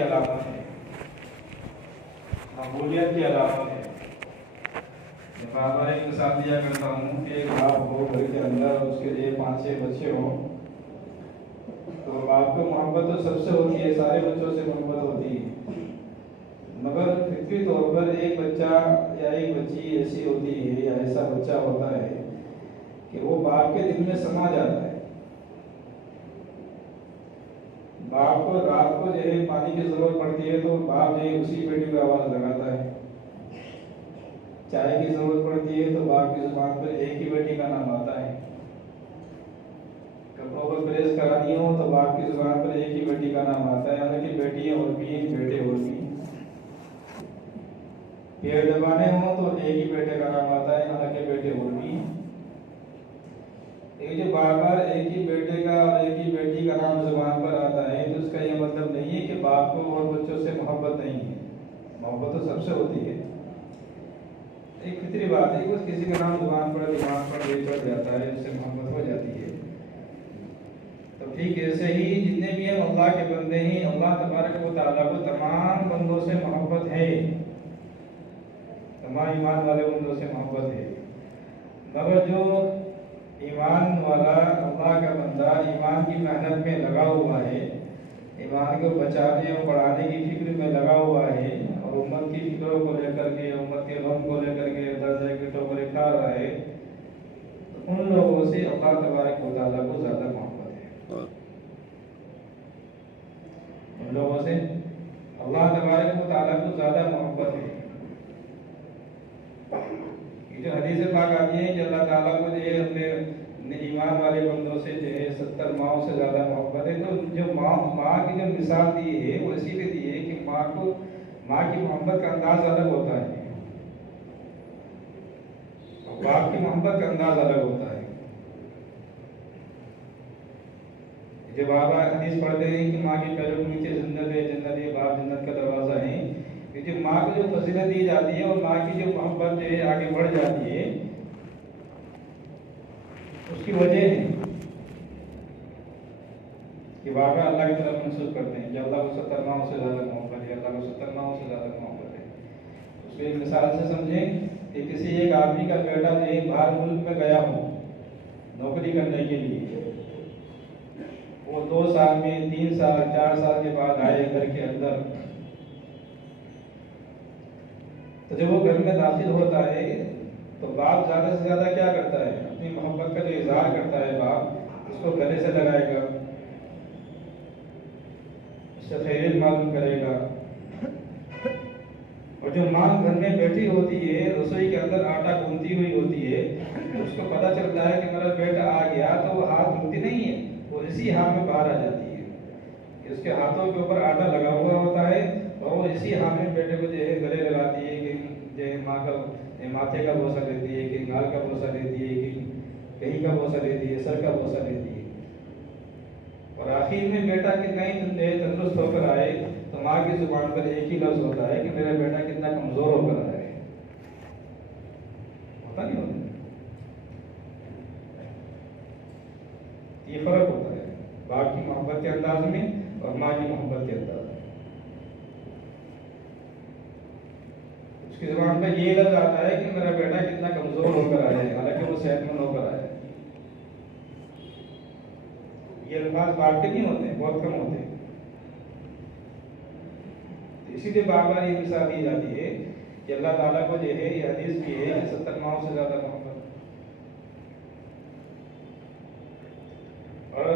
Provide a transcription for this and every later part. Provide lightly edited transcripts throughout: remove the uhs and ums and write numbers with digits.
کی علامت ہے، مقبولیت کی علامت ہے۔ میں بار بار ایک مثال دیا کرتا ہوں کہ ایک باپ ہو گھر کے اندر، اس کے لیے 5-6 بچے ہوں، تو باپ کو محبت تو سب سے ہوتی ہے، سارے بچوں سے محبت ہوتی ہے، مگر فطری طور پر ایک بچہ یا ایک بچی ایسی ہوتی ہے یا ایسا بچہ ہوتا ہے کہ وہ باپ کے دل میں سما جاتا ہے۔ باپ کو رات کو جو ہے پانی کی ضرورت پڑتی ہے تو باپ جو ہے اسی بیٹی کو آواز لگاتا ہے، چائے کی ضرورت پڑتی ہے تو باپ کی زبان پر ایک ہی بیٹی کا نام آتا ہے، کپڑوں پر پریس کرانی ہو تو باپ کی زبان پر ایک ہی بیٹی کا نام آتا ہے، حالانکہ بیٹیاں اور بھی ہیں، بیٹے اور بھی ہیں۔ پیڑ دبانے ہوں تو ایک ہی بیٹے کا نام آتا ہے، حالانکہ بیٹے اور بھی ہیں۔ جو بار بار ایک ہی بیٹے کا اور ایک ہی بیٹی کا نام زبان پر آتا ہے تو اس کا یہ مطلب نہیں ہے کہ باپ کو اور بچوں سے محبت نہیں ہے، محبت تو سب سے ہوتی ہے۔ ایک فطری بات ہے کہ کسی کا نام زبان پر دماغ پر دل چڑھ جاتا ہے، اس سے محبت ہو جاتی ہے۔ تو ٹھیک ایسے ہی جتنے بھی ہم اللہ کے بندے ہیں، اللہ تبارک و تعالیٰ کو تمام بندوں سے محبت ہے، تمام ایمان والے بندوں سے محبت ہے، مگر جو ایمان والا اللہ کا بندہ ایمان کی محنت میں لگا ہوا ہے، ایمان کو بچانے اور بڑھانے کی فکر میں لگا ہوا ہے، اور امت کی فکروں کو لے کر کے، امت کے غم کو لے کر کے درجے کی ٹوکرے کھا رہا ہے، تو ان لوگوں سے اللہ تبارک و تعالیٰ کو زیادہ محبت ہے، ان لوگوں سے اللہ تبارک و تعالیٰ کو زیادہ محبت ہے۔ یہ جو حدیث پاک آتی ہے کہ اللہ تعالیٰ کو جو ہے اپنے ایمان والے بندوں سے جو ہے 70 ماؤں سے زیادہ محبت ہے، تو جو ماں کی جو مثال دی ہے وہ اسی لیے دی ہے کہ ماں کی محبت کا انداز الگ ہوتا ہے، باپ کی محبت کا انداز الگ ہوتا ہے۔ جب بابا حدیث پڑھتے ہیں کہ ماں کے پیروں کے نیچے جنت ہے، جنت ہے، باپ جنت کا دروازہ ہے، کہ ماں کو جو فضیلت دی جاتی ہے اور ماں کی جو محبت جو ہے آگے بڑھ جاتی ہے، اس کی وجہ ہے کہ بابا اللہ کی طرف منسوخ کرتے ہیں کہ اللہ کو 70 ماؤں سے زیادہ محبت ہے، اللہ کو 70 ماؤں سے زیادہ محبت ہے۔ اس کو ایک مثال سے سمجھیں کہ کسی ایک آدمی کا بیٹا جو ہے باہر ملک میں گیا ہو نوکری کرنے کے لیے، وہ 2 سال میں 3 سال 4 سال کے بعد آئے گھر کے اندر، تو جب وہ گھر میں داخل ہوتا ہے تو باپ زیادہ سے زیادہ کیا کرتا ہے؟ اپنی محبت کا جو اظہار کرتا ہے باپ، اس کو گلے سے لگائے گا، اس سے خیریت معلوم کرے گا، اور جو ماں گھر میں بیٹھی ہوتی ہے رسوئی کے اندر آٹا گوندتی ہوئی ہوتی ہے، اس کو پتہ چلتا ہے کہ میرا بیٹا آ گیا، تو وہ ہاتھ دھلتی نہیں ہے، وہ اسی ہاتھ میں باہر آ جاتی ہے، اس کے ہاتھوں کے اوپر آٹا لگا ہوا ہوتا ہے، اور وہ اسی ہاتھ میں بیٹے کو جو ہے گلے لگاتی ہے، کہ جو ہے ماں کا ماتھے کا بوسہ دیتی ہے، کہ گال کا بوسہ دیتی ہے، کہ کہیں کا بوسہ دیتی ہے، سر کا بوسہ دیتی ہے، اور آخر میں بیٹا کتنا ہی تندرست ہو کر آئے تو ماں کی زبان پر ایک ہی لفظ ہوتا ہے کہ میرا بیٹا کتنا کمزور ہو کر آیا ہے، ہوتا نہیں ہوتا؟ یہ فرق ہوتا ہے باپ کی محبت کے انداز میں اور ماں کی محبت کے انداز میں۔ اس کی زبان پہ یہ لفظ آتا ہے کہ میرا بیٹا کتنا کمزور ہو کر آیا ہے، حالانکہ وہ صحت مند ہو کر آیا ہے۔ یہ الفاظ باپ کے نہیں ہوتے، بہت کم ہوتے ہیں۔ اسی لیے بار بار یہ مثال دی جاتی ہے کہ اللہ تعالیٰ کو جو ہے یہ حدیث بھی ہے کہ 70 ماؤں سے زیادہ محبت، اور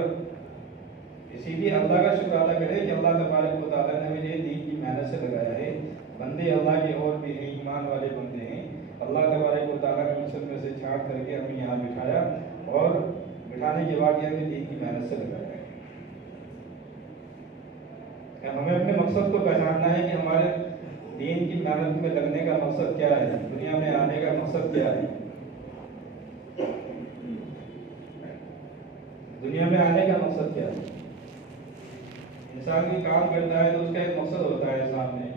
اسی لیے اللہ کا شکر ادا کرے کہ اللہ تبارک و تعالیٰ نے ہمیں یہ دین کی محنت سے لگایا ہے۔ بندے اللہ کے اور بھی ہیں، ایمان والے بندے ہیں، اللہ تبارک و تعالیٰ نے مسلم میں سے چھانٹ کر کے ہمیں یہاں بٹھایا، اور بٹھانے کے بعد یہ ہمیں دین کی محنت سے لگایا ہے۔ ہمیں اپنے مقصد کو پہچاننا ہے کہ ہمارے دین کی محنت میں لگنے کا مقصد کیا ہے، دنیا میں آنے کا مقصد کیا ہے۔ دنیا میں آنے کا مقصد کیا ہے؟ انسان کوئی کام کرتا ہے تو اس کا ایک مقصد ہوتا ہے سامنے،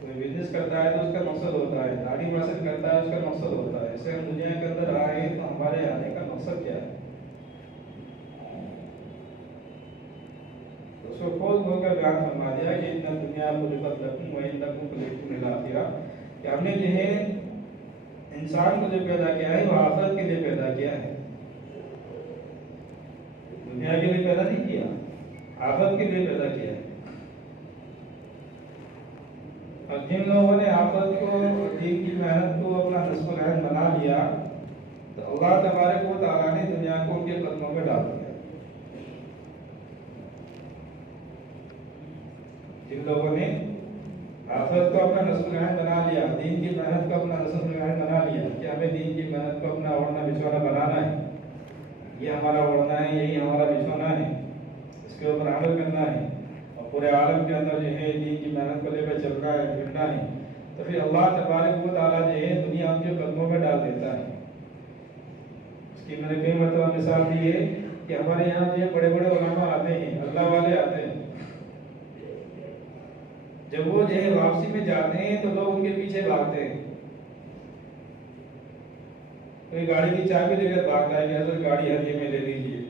کوئی بزنس کرتا ہے تو اس کا مقصد ہوتا ہے، داڑھی حاصل کرتا ہے اس کا مقصد ہوتا ہے۔ اس سے ہم دنیا کے اندر آئے تو ہمارے آنے کا مقصد کیا ہے؟ کو کھول کھول کر بیان فرما دیا کہ ان دنیا خلقت لکم و انکم خلقتم للآخرہ، کہ ہم نے جو ہے انسان کو جو پیدا کیا ہے وہ آخرت کے لیے پیدا کیا ہے، دنیا کے لیے پیدا نہیں کیا، آخرت کے لیے پیدا کیا ہے۔ اور جن لوگوں نے آخرت کو اور دین کی محنت کو اپنا نصب العین بنا لیا تو اللہ تبارک و تعالیٰ نے دنیا کو ان کے قدموں میں ڈال دیا۔ جن لوگوں نے آخرت کو اپنا نصب العین بنا لیا، دین کی محنت کو اپنا نصب العین بنا لیا کہ ہمیں دین کی محنت کو اپنا اوڑھنا بچھونا بنانا ہے، یہ ہمارا اوڑھنا ہے، یہی ہمارا بچھونا ہے، اس کے اوپر عمل کرنا ہے، پورے عالم کے اندر جو ہے دین کی محنت کو لے کر چل رہا ہے، پھرنا ہے، تو پھر اللہ تبارک و تعالیٰ جو ہے دنیا ان کے قدموں میں ڈال دیتا ہے۔ اس کی میں نے کئی مرتبہ مثال دی ہے کہ ہمارے یہاں جو بڑے بڑے علماء آتے ہیں، اللہ والے آتے ہیں، جب وہ جو ہے واپسی میں جاتے ہیں تو لوگ ان کے پیچھے بھاگتے ہیں، کوئی گاڑی کی چابی لے کر بھاگتا ہے کہ حضرت گاڑی ہدیے میں لے لیجیے،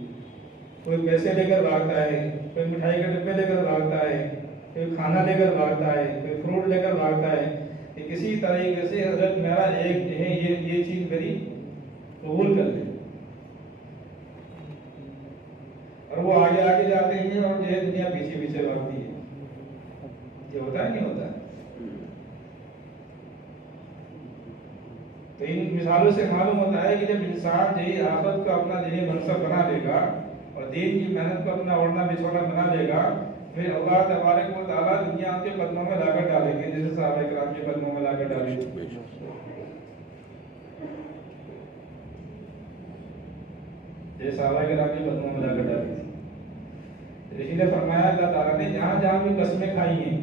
کوئی پیسے لے کر بھاگتا ہے، کوئی مٹھائی کے ڈبے لے کر بھاگتا ہے، کوئی کھانا لے کر بھاگتا ہے، کوئی فروٹ لے کر بھاگتا ہے کہ کسی طریقے سے حضرت میرا ایک جو ہے یہ چیز میری قبول کر لے، اور وہ آگے آگے جاتے ہیں اور جو ہے دنیا پیچھے پیچھے بھاگتی ہے۔ یہ ہوتا ہے نہیں ہوتا ہے؟ تو ان مثالوں سے معلوم ہوتا ہے کہ جب انسان جو ہے آخرت کو اپنا جو ہے منصب بنا لے گا اور دین کی محنت کو اپنا اوڑھنا بچھونا بنا لے گا، پھر اللہ تبارک و تعالیٰ دنیا کے قدموں میں لا کر ڈالیں گے، جیسے صحابہ کرام کے قدموں میں لا کر ڈالیں گے، جیسے صحابہ کرام کے قدموں میں لا کر ڈالیں گے۔ اسی لیے فرمایا اللہ تعالیٰ نے جہاں جہاں بھی قسمیں کھائی ہیں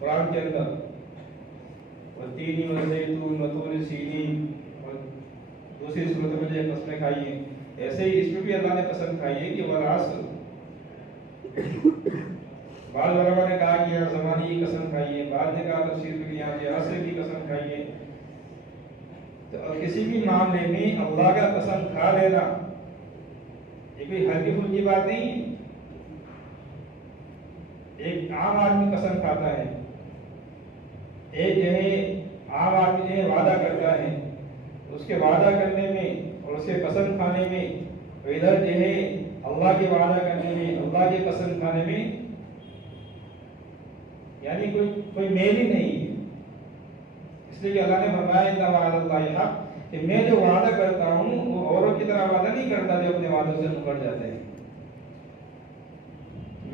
قرآن کے اندر، والتین والزیتون وطور سینین، اور دوسری صورت میں جو قسمیں کھائی ہیں، ایسے ہی اس میں بھی اللہ نے قسم کھائی ہے کہ والعصر۔ بعض علماء نے کہا کہ زمانے کی قسم کھائی ہے، بعض نے کہا تفسیر میں یہاں پہ عصر کی قسم کھائی ہے۔ تو کسی بھی معاملے میں اللہ کا قسم کھا لینا یہ کوئی ہلکی پھلکی بات نہیں ہے۔ ایک عام آدمی قسم کھاتا ہے، ایک جو ہے عام آدمی جو ہے وعدہ کرتا ہے، اس کے وعدہ کرنے میں اور اس کے قسم کھانے میں، ادھر جو ہے اللہ کے وعدہ کرنے میں، اللہ کے قسم کھانے میں یعنی کوئی میل ہی نہیں ہے۔ اس لیے کہ اللہ نے فرمایا ان وعد اللہ حق، کہ میں جو وعدہ کرتا ہوں وہ اوروں کی طرح وعدہ نہیں کرتا جو اپنے وعدوں سے مکر جاتے ہیں۔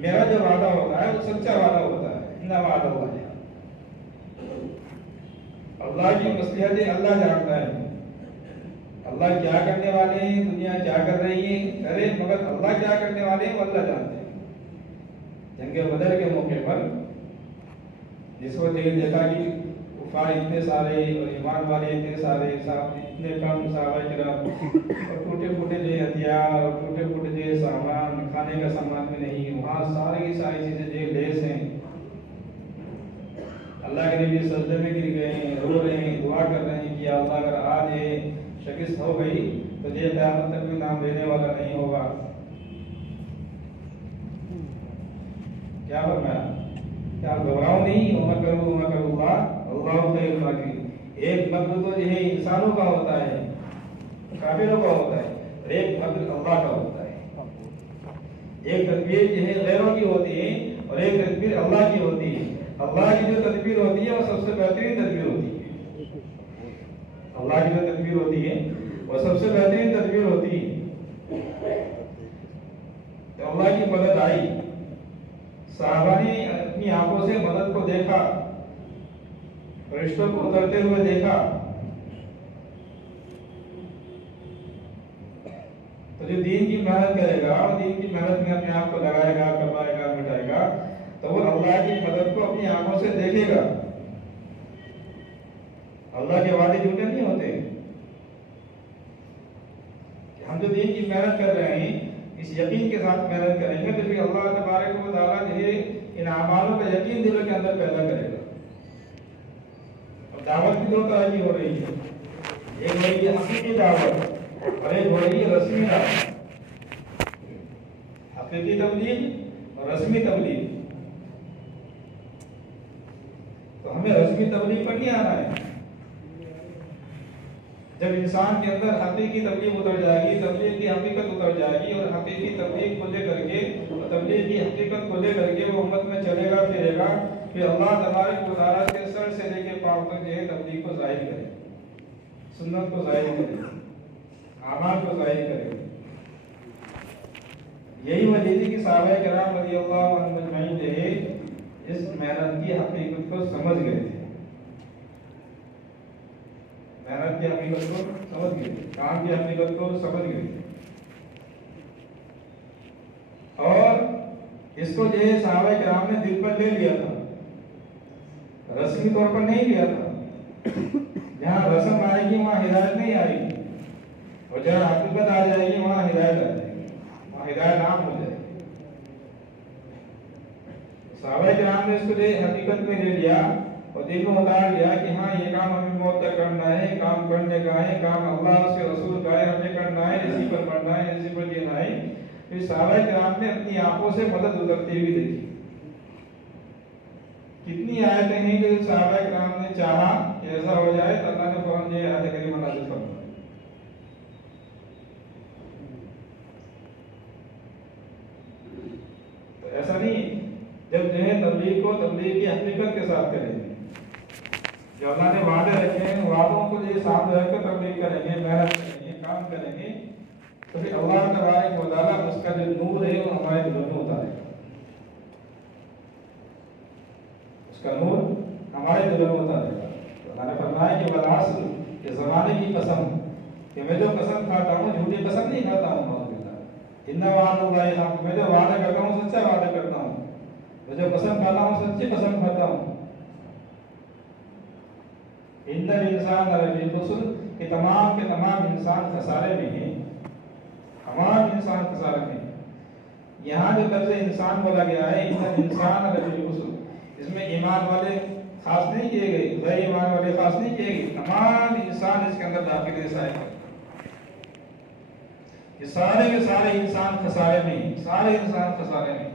میرا جو وعدہ ہوتا ہے وہ سچا وعدہ ہوتا ہے، ان وعد اللہ حق۔ اللہ کی مصلحتیں اللہ جانتا ہے، اللہ کیا کرنے والے ہیں، دنیا کیا کر رہی ہے کرے، مگر اللہ کیا کرنے والے ہیں وہ اللہ جانتے ہیں۔ جنگ بدر کے موقع پر جس وقت دیکھا کہ کفار اتنے سارے اور ایمان والے اتنے سارے، اتنے کم صحابہ کرام، اور ٹوٹے پھوٹے جو ہتھیار اور ٹوٹے پھوٹے جو سامان، کھانے کا سامان بھی نہیں، وہاں ساری چیزیں جو لیس ہیں۔ اللہ کے نبی سجدے میں گر گئے ہیں، رو رہے ہیں، دعا کر رہے ہیں کہ اللہ اگر آج یہ شکست ہو گئی تو یہ قیامت تک بھی نام لینے والا نہیں ہوگا۔ کیا فرمایا؟ کیا گھبراؤ نہیں، وما کرو اللہ، اللہ خیر الماکرین۔ ایک مکر تو جو ہے انسانوں کا ہوتا ہے، کافروں کا ہوتا ہے، اور ایک مکر اللہ کا ہوتا ہے۔ ایک تدبیر جو ہے غیروں کی ہوتی ہے اور ایک تدبیر اللہ کی ہوتی ہے۔ اللہ کی جو تدبیر ہوتی ہے وہ سب سے بہترین تدبیر ہوتی ہے۔ اللہ کی جو تدبیر ہوتی ہے وہ سب سے بہترین تدبیر ہوتی ہے۔ تو اللہ کی مدد آئی، صحابہ نے اپنی آنکھوں سے مدد کو دیکھا، فرشتوں کو اترتے ہوئے دیکھا، تو جو دین کی محنت کرے گا اور دین کی محنت میں اپنے آپ کو لگائے گا، کمائے گا، مٹائے گا، تو وہ اللہ کی مدد کو اپنی آنکھوں سے دیکھے گا۔ اللہ کے وعدے جھوٹے نہیں ہوتے۔ ہم جو دین کی محنت کر رہے ہیں اس یقین کے ساتھ محنت کریں گے تو پھر اللہ تبارک و تعالیٰ جو ہے ان اعمالوں کا یقین دلوں کے اندر پیدا کرے گا۔ اور دعوت کی دو طرح کی ہو رہی ہے، ایک ہو رہی ہے حقیقی دعوت اور ایک ہو رہی ہے رسمی دعوت۔ حقیقی تبلیغ اور رسمی تبلیغ. تو ہمیں رسمی تبلیغ پر نہیں آنا ہے. جب انسان کے اندر حقیقی تبلیغ اتر جائے گی، تبلیغ کی حقیقت اتر جائے گی، اور حقیقی تبلیغ کو لے کر کے، تبلیغ کی حقیقت کو لے کر کے وہ امت میں چلے گا پھرے گا، پھر اللہ تبارک و تعالیٰ کے سر سے لے کے پاؤں تک جو ہے تبلیغ کو ظاہر کرے، سنت کو ظاہر کرے، اعمال کو ظاہر کرے. یہی وجہ تھی کہ صحابہ کرام رضی اللہ عنہم اجمعین جو ہے اس محنت کی حقیقت کو سمجھ گئے تھے. محنت کی حقیقت کو سمجھ گئے تھے، کام کی حقیقت کو سمجھ گئے تھے. اور اس کو جو ہے صحابہ کرام نے دل پر لے لیا تھا، رسمی طور پر نہیں لیا تھا. جہاں رسم آئے گی وہاں ہدایت نہیں آئے گی، اور جہاں حقیقت آ جائے گی وہاں ہدایت آ جائے گی، وہاں ہدایت عام ہو جائے گی. صحابہ کرام نے اس کو حقیقت میں لے لیا اور دل میں اتار لیا کہ ہاں یہ کام ہمیں موت تک کرنا ہے، کام کرنے کا ہے، کام اللہ اس کے رسول کا ہے، ہمیں کرنا ہے، اسی پر مرنا ہے، اسی پر جینا ہے. پھر صحابہ کرام نے اپنی آنکھوں سے مدد اترتی ہوئی دیکھی. کتنی آیتیں ہیں جو صحابہ کرام نے چاہا کہ ایسا ہو جائے تو اللہ نے فوراً یہ آیت کریمہ نازل فرمائی. تو ایسا نہیں، جب جو ہے تبلیغ کو تبلیغ کی حقیقت کے ساتھ کریں گے، جو اللہ نے وعدے رکھے ہیں وعدوں کو جو سامنے رکھ کر تبلیغ کریں گے، محنت کریں گے، کام کریں گے، تو پھر اللہ تبارک و تعالیٰ اس کا جو نور ہے وہ ہمارے دلوں میں اتارے گا. اس کا نور ہمارے دلوں میں اتارے گا. اللہ نے فرمایا کہ والعصر، کہ زمانے کی قسم، کہ میں جو قسم کھاتا ہوں جھوٹی قسم نہیں کھاتا ہوں. ان وعد اللہ حق، میں جو وعدہ کرتا ہوں سچا وعدہ کرتا ہوں، میں جو قسم کھاتا ہوں سچی قسم کھاتا ہوں. ان الانسان لفی خسر، کہ تمام کے تمام انسان خسارے میں ہیں، تمام انسان خسارے میں ہیں. یہاں جو لفظ انسان بولا گیا ہے ان الانسان لفی خسر، اس میں ایمان والے خاص نہیں کیے گئے، غیر ایمان والے خاص نہیں کیے گئے، تمام انسان اس کے اندر داخل ہے. سائے یہ سارے کے سارے انسان خسارے میں ہیں، سارے انسان خسارے میں.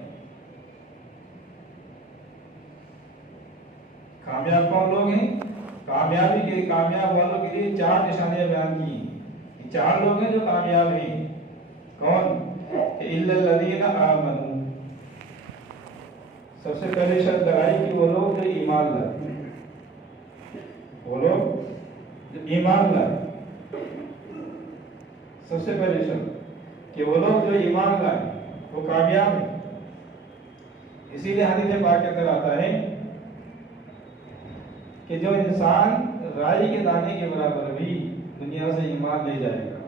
کامیاب کون لوگ ہیں؟ کامیاب والوں کے لیے 4 نشانیاں بیان کی ہیں. یہ 4 لوگ ہیں جو کامیاب ہیں. کون؟ الا الذین آمنوا. سب سے پہلے شرط لگائی کہ وہ لوگ جو ایمان لائے، وہ لوگ جو ایمان لائے. سب سے پہلی شرط کہ وہ لوگ جو ایمان لائے وہ کامیاب ہیں. اسی لیے حدیث پاک کے اندر آتا ہے کہ جو انسان رائی کے دانے کے برابر بھی دنیا سے ایمان لے جائے گا،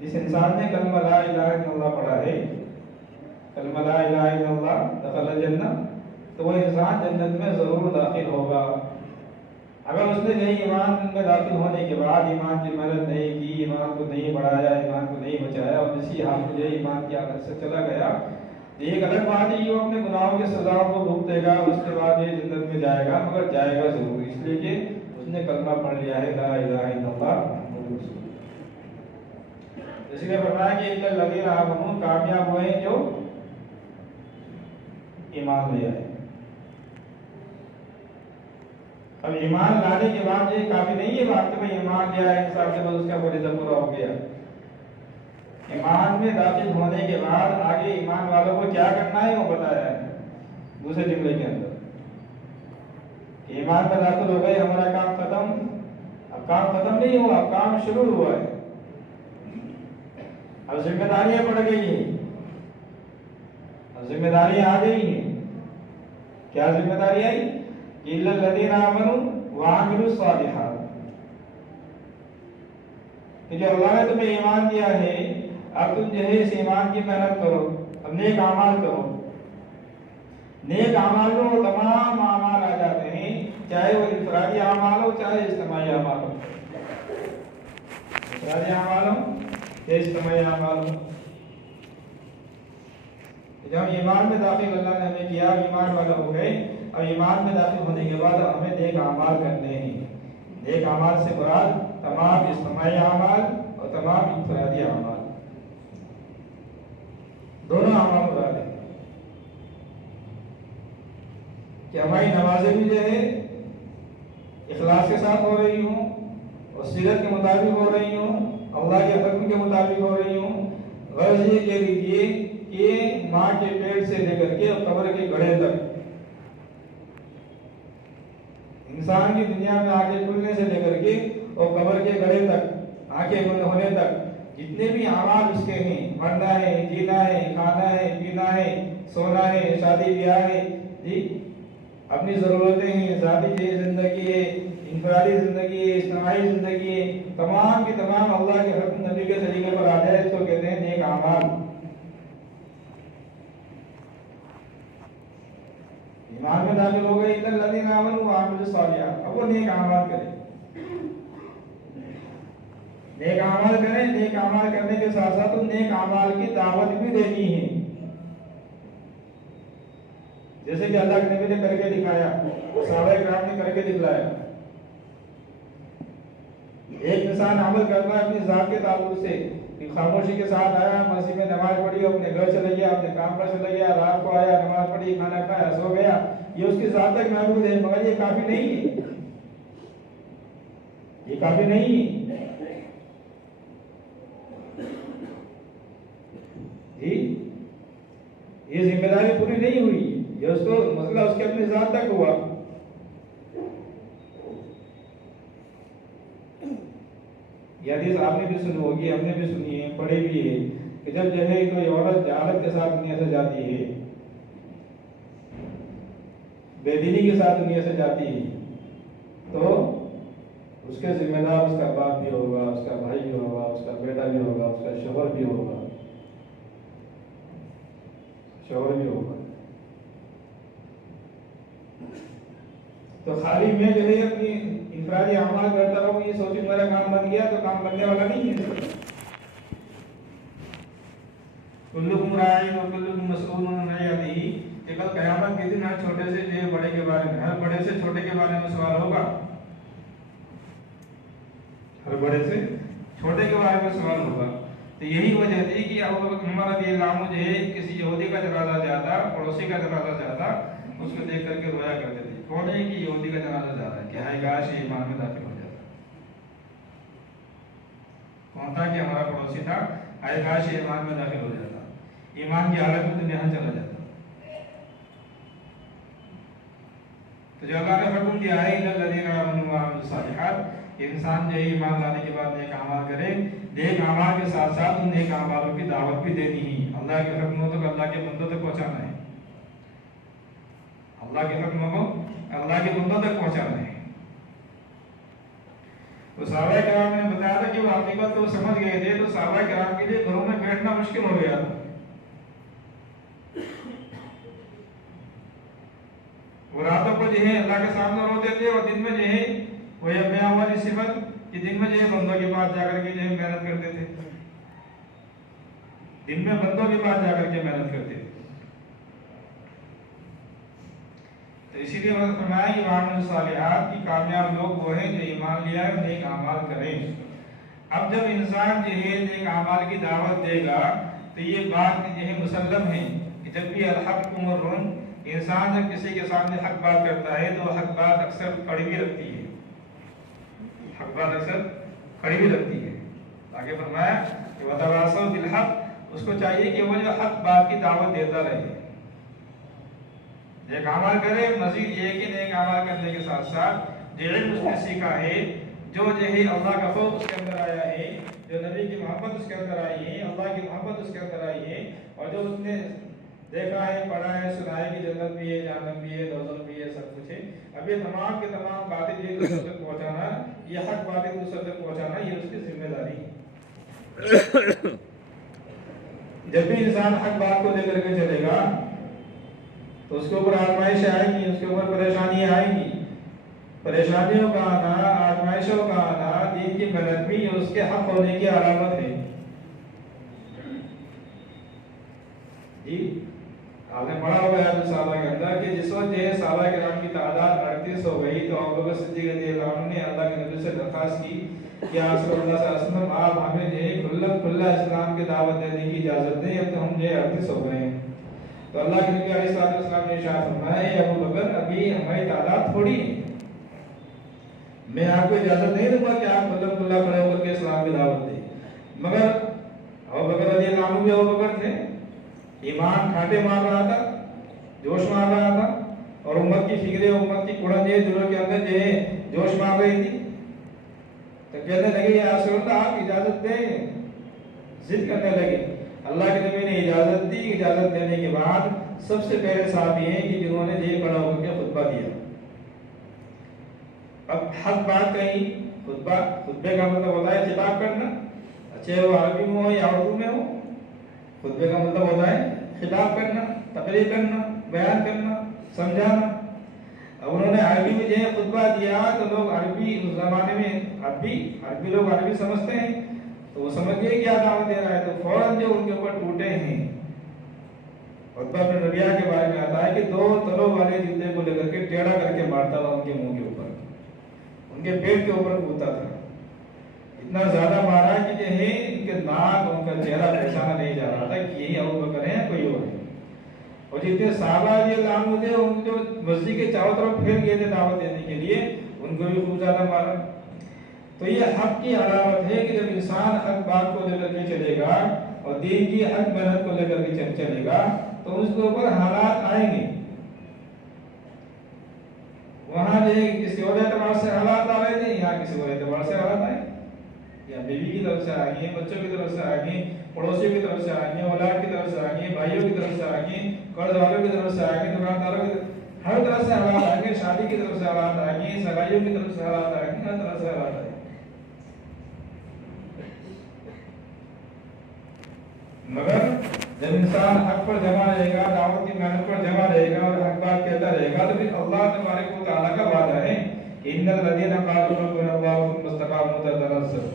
جس انسان نے کلمہ لا الہ الا اللہ پڑھا ہے، کلمہ لا الہ الا اللہ دخل الجنہ، تو وہ انسان جنت میں ضرور داخل ہوگا. اگر اس نے نہیں ایمان میں داخل ہونے کے بعد ایمان کی محنت نہیں کی، ایمان کو نہیں بڑھایا، ایمان کو نہیں بچایا، اور اسی حال میں جو ایمان کی عادت سے چلا گیا، تو ایک الگ بات ہے کہ وہ اپنے گناہوں کی سزاؤں کو بھگتے گا، اس کے بعد یہ جنت میں جائے گا، مگر جائے گا ضرور، اس لیے کہ اس نے کلمہ پڑھ لیا ہے لا الہ الا اللہ محمد رسول اللہ. اس لیے فرمایا کہ الا الذین آمنوا، کامیاب ہوئے جو ایمان لے آئے. اب ایمان لانے کے بعد یہ کافی نہیں ہے بات کہ بھائی ایمان لیا ہے انسان کے بعد اس کا فریضہ پورا ہو گیا. ایمان میں داخل ہونے کے بعد آگے ایمان والوں کو کیا کرنا ہے وہ بتایا ہے دوسرے جملے کے اندر. ایمان میں داخل ہو گئے، ہمارا کام ختم. اب کام ختم نہیں ہوا، اب کام شروع ہوا ہے. اب ذمہ داریاں پڑ گئی ہیں، اب ذمہ داریاں آ گئی ہیں. کیا ذمہ داری آئی؟ الا الذین آمنوا وعملوا الصالحات، کہ جو اللہ نے تمہیں ایمان دیا ہے اب تم جو ہے اس ایمان کی محنت کرو، اب نیک اعمال کرو. نیک اعمال میں وہ تمام اعمال آ جاتے ہیں، چاہے وہ انفرادی اعمال ہو چاہے اجتماعی اعمال ہو، انفرادی اعمال ہو یا اجتماعی اعمال ہو. جب ہم ایمان میں داخل اللہ نے ہمیں کیا، ایمان والا ہو گئے، اب ایمان میں داخل ہونے کے بعد ہمیں نیک اعمال کرنے ہیں. نیک اعمال سے مراد تمام اجتماعی اعمال اور تمام انفرادی اعمال، دونوں اعمال مراد ہیں. کہ ہماری نمازیں بھی جو ہے اخلاص کے ساتھ ہو رہی ہوں اور سیرت کے مطابق ہو رہی ہوں، اللہ کے حکم کے مطابق ہو رہی ہوں۔ غرض یہ کہہ لیجیے کہ ماں کے پیٹ سے لے کر کے اور قبر کے گڑھے تک، انسان کی دنیا میں آنکھیں کھلنے سے لے کر کے اور قبر کے گڑھے تک، آنکھیں بند ہونے تک، جتنے بھی اعمال اس کے ہیں، مرنا ہے، جینا ہے، کھانا ہے، پینا ہے، سونا ہے، شادی بیاہ ہے، جی اپنی ضرورتیں ہیں، ذاتی زندگی ہے، انفرادی زندگی ہے، اجتماعی زندگی ہے، تمام کی تمام اللہ کے حکم نبی کے طریقے پر آ جائے تو کہتے ہیں نیک اعمال۔ ایمان میں داخل ہو گئے الا الذین آمنوا وعملوا الصالحات، اب وہ نیک اعمال کریں، نیک اعمال کریں۔ نیک اعمال کرنے کے ساتھ ساتھ نیک اعمال کی دعوت بھی دینی ہے، جیسے کہ اللہ کے نبی نے کر کے دکھایا، صحابہ کرام نے کر کے دکھلایا۔ ایک انسان عمل کرنا اپنی ذات کے تعلق سے، خاموشی کے ساتھ آیا، مسجد میں نماز پڑھی، اپنے گھر چلے گیا، اپنے کام پر چلے گیا، رات کو آیا، نماز پڑھی، کھانا کھایا، سو گیا، یہ اس کی ذات تک محدود ہے، مگر یہ کافی نہیں ہے، یہ کافی نہیں ہے جی، یہ ذمہ داری پوری نہیں ہوئی، یہ اس کو مسئلہ اس کے اپنی ذات تک ہوا۔ یہ حدیث آپ نے بھی سنی ہوگی، ہم نے بھی سنی ہے، پڑھی بھی ہے کہ جب جو ہے کوئی عورت جہالت کے ساتھ دنیا سے جاتی ہے، بے دینی کے ساتھ دنیا سے جاتی ہے، تو اس کے ذمہ دار اس کا باپ بھی ہوگا، اس کا بھائی بھی ہوگا، اس کا بیٹا بھی ہوگا، اس کا شوہر بھی ہوگا، شوہر بھی ہوگا۔ تو خالی میں جو ہے اپنی انفرادی اعمال کرتا رہوں، یہ سوچوں میرا کام بن گیا تو کام بننے والا نہیں ہے۔ کلکم راعٍ وکلکم مسئول عن رعیتہ، کہ کل قیامت کے دن ہر چھوٹے سے جو بڑے کے بارے میں، ہر بڑے سے چھوٹے کے بارے میں سوال ہوگا، ہر بڑے سے چھوٹے کے بارے میں سوال ہوگا۔ تو یہی وجہ تھی کہ ابو بکر عمر رضی اللہ عنہ جو ہے کسی یہودی کا جنازہ جاتا، پڑوسی کا جنازہ جاتا، اس کو دیکھ کر کے رویا کرتے تھے، کون ہے کہ یہودی کا جنازہ جا رہا ہے، کہ ہائے کاش یہ ایمان میں داخل ہو جاتا۔ کون تھا کہ ہمارا پڑوسی تھا، ہائے کاش یہ ایمان میں داخل ہو جاتا، ایمان کی حالت میں دنیا چلا جاتا۔ تو جو اللہ نے حکم دیا ہے الا الذین آمنوا وعملوا الصالحات، انسان جو ایمان لانے کے بعد نیک اعمال کرے، نیک اعمال کے ساتھ ساتھ ان نیک اعمالوں کی دعوت بھی دینی ہے، اللہ کے حکموں تک، اللہ کے بندوں تک پہنچانا ہے، اللہ کے حکموں کو اللہ کے بندوں تک پہنچانا ہے۔ تو صحابہ کرام نے بتایا تھا کہ وہ حقیقت کو سمجھ گئے تھے، تو صحابہ کرام کے لیے گھروں میں بیٹھنا مشکل ہو گیا تھا، وہ راتوں کو جو ہے اللہ کے سامنے روتے تھے، اور دن میں جو ہے وہ اپنے والی صفت کہ دن میں جو ہے بندوں کے پاس جا کر کے جو ہے محنت کرتے تھے، دن میں بندوں کے پاس جا کر کے محنت کرتے تھے۔ تو اسی لیے میں نے فرمایا کہ وعملوا الصالحات کی کامیاب لوگ وہ ہیں جو ایمان لیا ہے، نیک اعمال کریں۔ اب جب انسان جو ہے نیک اعمال کی دعوت دے گا تو یہ بات جو ہے مسلم ہے کہ جب بھی الحق مر، انسان جب کسی کے سامنے حق بات کرتا ہے تو حق بات اکثر کڑوی رکھتی ہے، حق بات اکثر کڑوی رکھتی ہے۔ آگے فرمایا کہ وتواصوا بالحق، اس کو چاہیے کہ وہ جو حق بات کی دعوت دیتا رہے، نیک اعمال کرے، مزید یہ کہ نیک اعمال کرنے کے ساتھ ساتھ جو علم اس نے سیکھا ہے، جو ہے اللہ کا خوف اس کے اندر آیا ہے، جو نبی کی محبت اس کے اندر آئی ہے، اللہ کی محبت اس کے اندر آئی ہے، اور جو اس نے دیکھا ہے، پڑھا ہے، سنا ہے کہ جنت بھی ہے، جہنم بھی ہے، دوزخ بھی ہے، سب کچھ ہے، اب یہ تمام کے تمام باتیں جو دوسروں تک پہنچانا، یہ حق باتیں دوسروں تک پہنچانا، یہ اس کی ذمہ داری ہے۔ جب بھی انسان حق بات کو لے کر کے چلے گا تو اس کے اوپر آزمائش آئے گی، اس کے اوپر پریشانی آئے گی، پریشانیوں کا آنا، آزمائشوں کا آنا دین کی محنت بھی اس کے حق ہونے کی علامت ہے۔ جی آپ نے پڑھا ہوگا حدیث صحابہ کے اندر کہ جس وقت جو ہے صحابہ کرام کی تعداد 38 ہو گئی تو ابوبکر صدیق رضی اللہ عنہ نے اللہ کے نبی سے درخواست کی کہ یا رسول اللہ صلی اللہ علیہ وسلم آپ ہمیں جو ہے کھلا اسلام کی دعوت دینے کی اجازت دیں، اب تو ہم جو ہے 38 ہو گئے ہیں، تو اللہ کے نبی علیہ السلام نے ارشاد فرمایا اے ابو بکر ابھی ہماری تعداد تھوڑی ہے، میں آپ کو اجازت نہیں دوں گا کہ آپ مطلب اللہ کھڑے ہو کر کے اسلام کی دعوت دیں، مگر ابو بکر رضی اللہ عنہ بھی ابو بکر تھے، ایمان کھاٹے مار رہا تھا، جوش مار رہا تھا، اور امت کی فکریں امت کی کڑن دلوں کے اندر جو ہے جوش مار رہی تھی، تو کہنے لگے یا رسول اللہ آپ اجازت دیں، ضد کرنے لگے۔ اللہ کے نبی نے اجازت دی، اجازت دینے کے بعد سب سے پہلے صحابی ہیں کہ جنہوں نے جی کھڑا ہو کر کے خطبہ دیا۔ اب حق بات کہیں، خطبے کا مطلب ہوتا ہے خطاب کرنا، اچھے وہ عربی میں ہو یا اردو میں ہو، خطبے کا مطلب ہوتا ہے خطاب کرنا، تقریر کرنا، بیان کرنا، سمجھانا۔ اب انہوں نے عربی میں جو ہے خطبہ دیا تو لوگ عربی اس زمانے میں عربی لوگ عربی سمجھتے ہیں، تو وہ سمجھ گئے کیا دعوت دے رہا ہے، تو فوراً جو ان کے اوپر ٹوٹے ہیں۔ عتبہ بن ربیعہ کے بارے میں آتا ہے کہ 2 تلوں والے جوتے کو لے کر کے ٹیڑھا کر کے مارتا تھا ان کے منہ کے اوپر، ان کے پیٹ کے اوپر کودتا تھا، اتنا زیادہ مارا کہ جو ہے ان کے ناک ان کا چہرہ پہچانا نہیں جا رہا تھا کہ یہی ابو بکر ہیں کوئی اور ہے۔ اور جتنے صحابہ رضی اللہ عنہ تھے ان جو مسجد کے چاروں طرف پھیل گئے تھے دعوت دینے کے لیے، ان کو بھی خوب زیادہ مارا۔ تو یہ حق کی علامت ہے کہ جب انسان حق بات کو لے کر کے چلے گا اور دین کی حق محنت کو لے کر کے چلے گا تو اس کے اوپر حالات آئیں گے، وہاں جو ہے کسی اور اعتبار سے حالات آ رہے تھے، یہاں کسی اور اعتبار سے حالات آئے، یا بیوی کی طرف سے آئیں گے، بچوں کی طرف سے آئیں گے، پڑوسیوں کی طرف سے آئیں گے، اولاد کی طرف سے آئیں گے، بھائیوں کی طرف سے آئیں گے، قرض والوں کی طرف سے آئیں گے، دکانداروں کی ہر طرح سے حالات آئیں گے، شادی کی طرف سے حالات آئیں گے، سگائیوں کی طرف سے حالات آئیں گے، ہر طرح سے حالات آئیں گے۔ مگر جب انسان حق پر جمع رہے گا، دعوت کی محنت پر جمع رہے گا اور حق بات کہتا رہے گا تو پھر اللہ تبارک و تعالیٰ کا وعدہ ہے ان الذین قالوا ربنا اللہ ثم استقاموا تتنزل،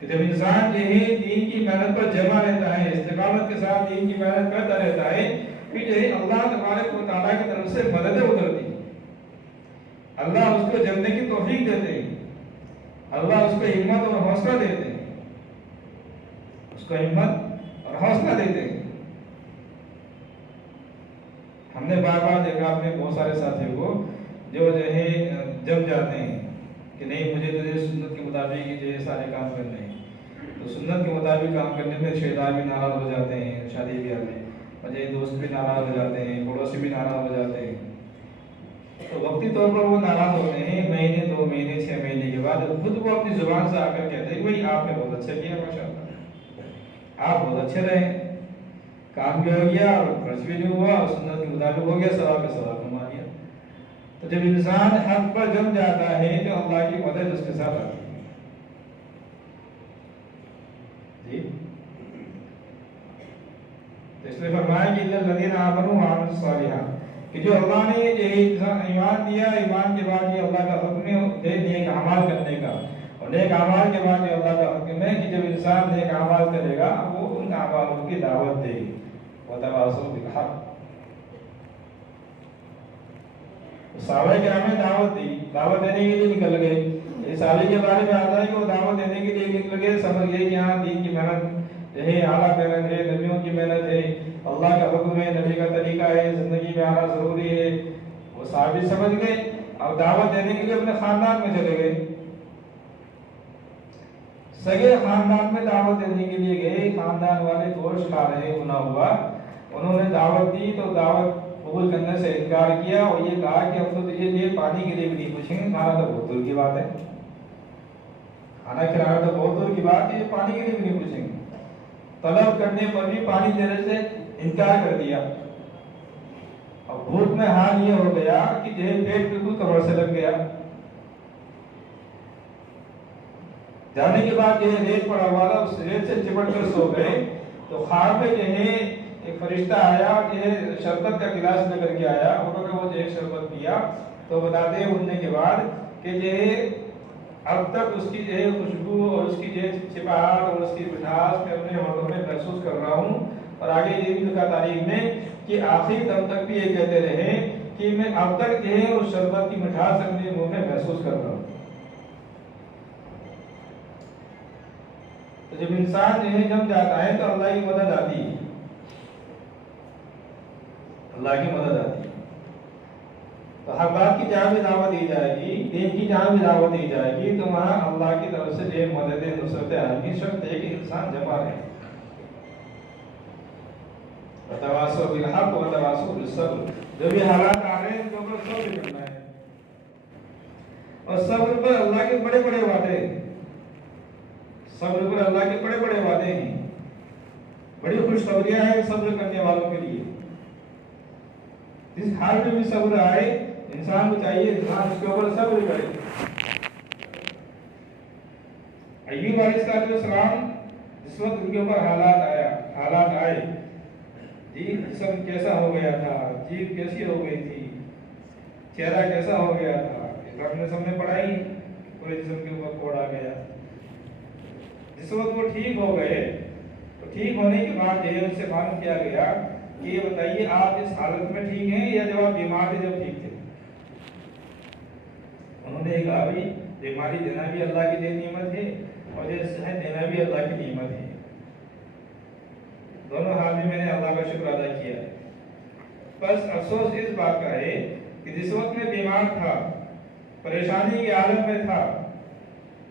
کہ جب انسان جو ہے دین کی محنت پر جمع رہتا ہے، استقامت کے ساتھ دین کی محنت کرتا رہتا ہے، پھر جو ہے اللہ تبارک و تعالیٰ کی طرف سے مددیں اترتی، اللہ اس کو جمنے کی توفیق دیتے ہیں، اللہ اس کو ہمت اور حوصلہ دیتے ہیں، اس کو ہمت اور حوصلہ دیتے ہیں۔ ہم نے بار بار دیکھا اپنے بہت سارے ساتھیوں کو جو ہے جم جاتے ہیں کہ نہیں مجھے تو سنت کے مطابق جو ہے سارے کام کرنے ہیں، تو سنت کے مطابق کام کرنے میں رشتہ دار بھی ناراض ہو جاتے ہیں، شادی بیاہ میں مجھے دوست بھی ناراض ہو جاتے ہیں، پڑوسی بھی ناراض ہو جاتے ہیں، تو وقتی طور پر وہ ناراض ہوتے ہیں، مہینے 2 مہینے 6 مہینے کے بعد خود وہ اپنی زبان سے آ کر کہتے ہیں بھائی آپ نے بہت اچھا کیا، ماشاءاللہ آپ بہت اچھے رہے، کام بھی ہو گیا اور خرچ بھی نہیں ہوا اور سنت کے مطابق ہو گیا، ثواب کا ثواب کما لیا۔ تو جب انسان حق پر جم جاتا ہے تو اللہ کی مدد اس کے ساتھ آتی ہے۔ جی اس نے فرمایا کہ الذین آمنوا وعملوا الصالحات، کہ جو اللہ نے ایمان دیا، ایمان کے بعد یہ اللہ کا حکم ہے نیک اعمال کرنے کا، اور نیک اعمال کے بعد یہ اللہ کا حکم ہے کہ جب انسان نیک اعمال کرے گا وہ ان اعمالوں کی دعوت دے، وتواصوا بالحق۔ صحابہ کرام نے دعوت دی، دعوت دینے کے لیے نکل گئے۔ اس صحابی کے بارے میں آتا ہے کہ وہ دعوت دینے کے لیے نکل گئے، سمجھ گئے کہ ہاں دین کی محنت ہے، اعلیٰ محنت ہے، نبیوں کی محنت ہے، اللہ کا حکم ہے، نبی کا طریقہ ہے، زندگی میں آنا ضروری ہے، وہ صحابی سمجھ گئے۔ اب دعوت دینے کے لیے اپنے خاندان میں چلے گئے، سگے خاندان میں دعوت دینے کے لیے گئے، خاندان والے گوشت کھا رہے ہونا ہوا، انہوں نے دعوت دی تو دعوت قبول کرنے سے انکار کیا اور یہ کہا کہ ہم تو تجھے پانی کے لیے بھی نہیں پوچھیں گے، کھانا تو بہت دور کی بات ہے، کھانا کھلانا تو بہت دور کی بات ہے، یہ پانی کے لیے بھی نہیں پوچھیں گے۔ طلب کرنے پر بھی پانی دینے سے انکار کر دیا۔ اور بھوک میں حال یہ ہو گیا کہ جو پیٹ بالکل کمر سے لگ گیا۔ جانے کے بعد جو ہے ریت پڑا ہوا تھا، اس ریت سے چپٹ کر سو گئے، تو خواب میں جو ہے ایک فرشتہ آیا، جو ہے شربت کا گلاس لے کر کے آیا، انہوں نے وہ جو ہے شربت پیا، تو بتاتے ہیں اٹھنے کے بعد کہ جو ہے اب تک اس کی جو ہے خوشبو اور اس کی جو ہے چپاہٹ اور اس کی مٹھاس میں اپنے ہونٹوں میں محسوس کر رہا ہوں۔ اور آگے یہ بھی لکھا تاریخ میں کہ آخری دم تک بھی یہ کہتے رہے کہ میں اب تک جو ہے اس شربت کی مٹھاس اپنے منہ میں محسوس کر رہا ہوں۔ تو جب انسان جو ہے جم جاتا ہے تو اللہ کی مدد آتی ہے۔ اللہ کی مدد آتی ہے. تو حق بات کی جہاں بھی دعوت دی جائے گی، دین کی جہاں بھی دعوت دی جائے گی، تو وہاں اللہ کی طرف سے جو مددیں نصرتیں آئیں گی، شرط ہے کہ انسان جمع رہے. وتواصوا بالحق وتواصوا بالصبر. جو بھی حالات آ رہے ہیں ان کے اوپر صبر کرنا ہے. اور صبر پر اللہ کے بڑے بڑے وعدے، صبر پر اللہ کے بڑے بڑے وعدے ہیں. بڑی خوشخبریاں ہیں صبر کرنے والوں کے لیے. جس حال میں بھی صبر آئے انسان کو چاہیے انسان اس کے اوپر صبر کرے. ایوب علیہ السلام جس وقت ان کے اوپر حالات آئے، جی جسم کیسا ہو گیا تھا، جیب کیسی ہو گئی تھی، چہرہ کیسا ہو گیا تھا، ہم نے سب نے پڑھائی، پورے جسم کے اوپر کوڑ آ گیا. جس وقت وہ ٹھیک ہو گئے تو ٹھیک ہونے کے بعد جو ہے ان سے معلوم کیا گیا کہ یہ بتائیے آپ اس حالت میں ٹھیک ہیں یا جب آپ بیمار تھے جب ٹھیک تھے؟ انہوں نے کہا بھائی بیماری دینا بھی اللہ کی نعمت ہے اور یہ صحت دینا بھی اللہ کی نعمت ہے. دونوں حال میں میں نے اللہ کا شکر ادا کیا ہے. بس افسوس اس بات کا ہے کہ جس وقت میں بیمار تھا، پریشانی کی حالت میں تھا،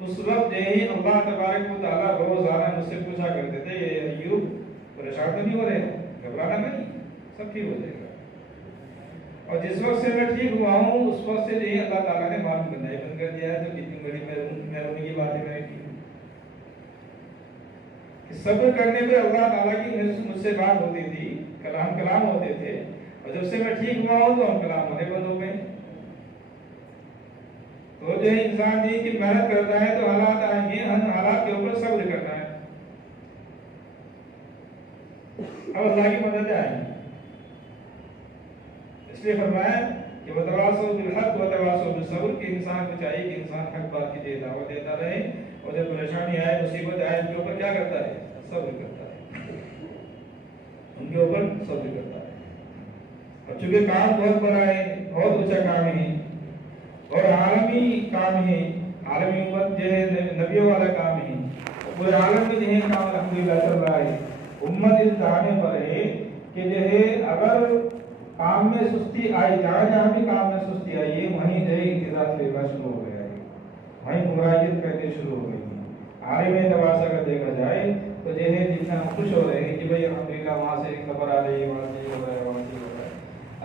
اس وقت یہی اللہ تبارک و تعالیٰ روزانہ مجھ سے پوچھا کرتے تھے یہ ایوب پریشان تو نہیں ہو رہے، گھبرانا نہیں، سب ٹھیک ہو جائے گا. اور جس وقت سے میں ٹھیک ہوا ہوں اس وقت سے یہی اللہ تعالیٰ نے معلوم کرنا ہے بند کر دیا ہے. تو کتنی بڑی مہربانی کی بات ہے میرے کی. صبر کرنے پہ اللہ تعالیٰ کی مجھ سے بات ہوتی تھی، کلام ہوتے تھے، اور جب سے میں ٹھیک ہوا ہوں تو ہم کلام ہونے بند ہو گئے. تو جو انسان دی کی محنت کرتا ہے تو حالات آئیں گے، ہم حالات کے اوپر صبر کرنا ہے. اب اللہ کی مدد آئیں گی. اس لیے فرمایا کہ وتواصوا بالحق وتواصوا بالصبر، کہ انسان کو چاہیے کہ انسان حق بات کی دعوت دیتا رہے، اور جب پریشانی آئے مصیبت آئے ان کے اوپر کیا کرتا ہے؟ صبر کرتا ہے. ان کے اوپر صبر کرتا ہے. اور چونکہ کام بہت بڑا ہے، بہت اونچا کام ہے اور عالمی کام ہے، عالمی امت جو ہے نبیوں والا کام ہے، پورے عالم میں جو ہے کام الحمدللہ چل رہا ہے. امت اس دعوے پر ہے کہ جو ہے اگر کام میں سستی آئی، جہاں بھی کام میں سستی آئی ہے وہیں جو ہے اعتراض لینا شروع ہو گیا ہے، وہیں گمراہیت کرنے شروع ہو گئی ہے. عالمی اعتبار سے اگر دیکھا جائے تو جو ہے جتنا خوش ہو رہے ہیں کہ بھئی الحمدللہ وہاں سے خبر آ رہی ہے، وہاں سے ہو رہا ہے، وہاں سے ہو رہا ہے.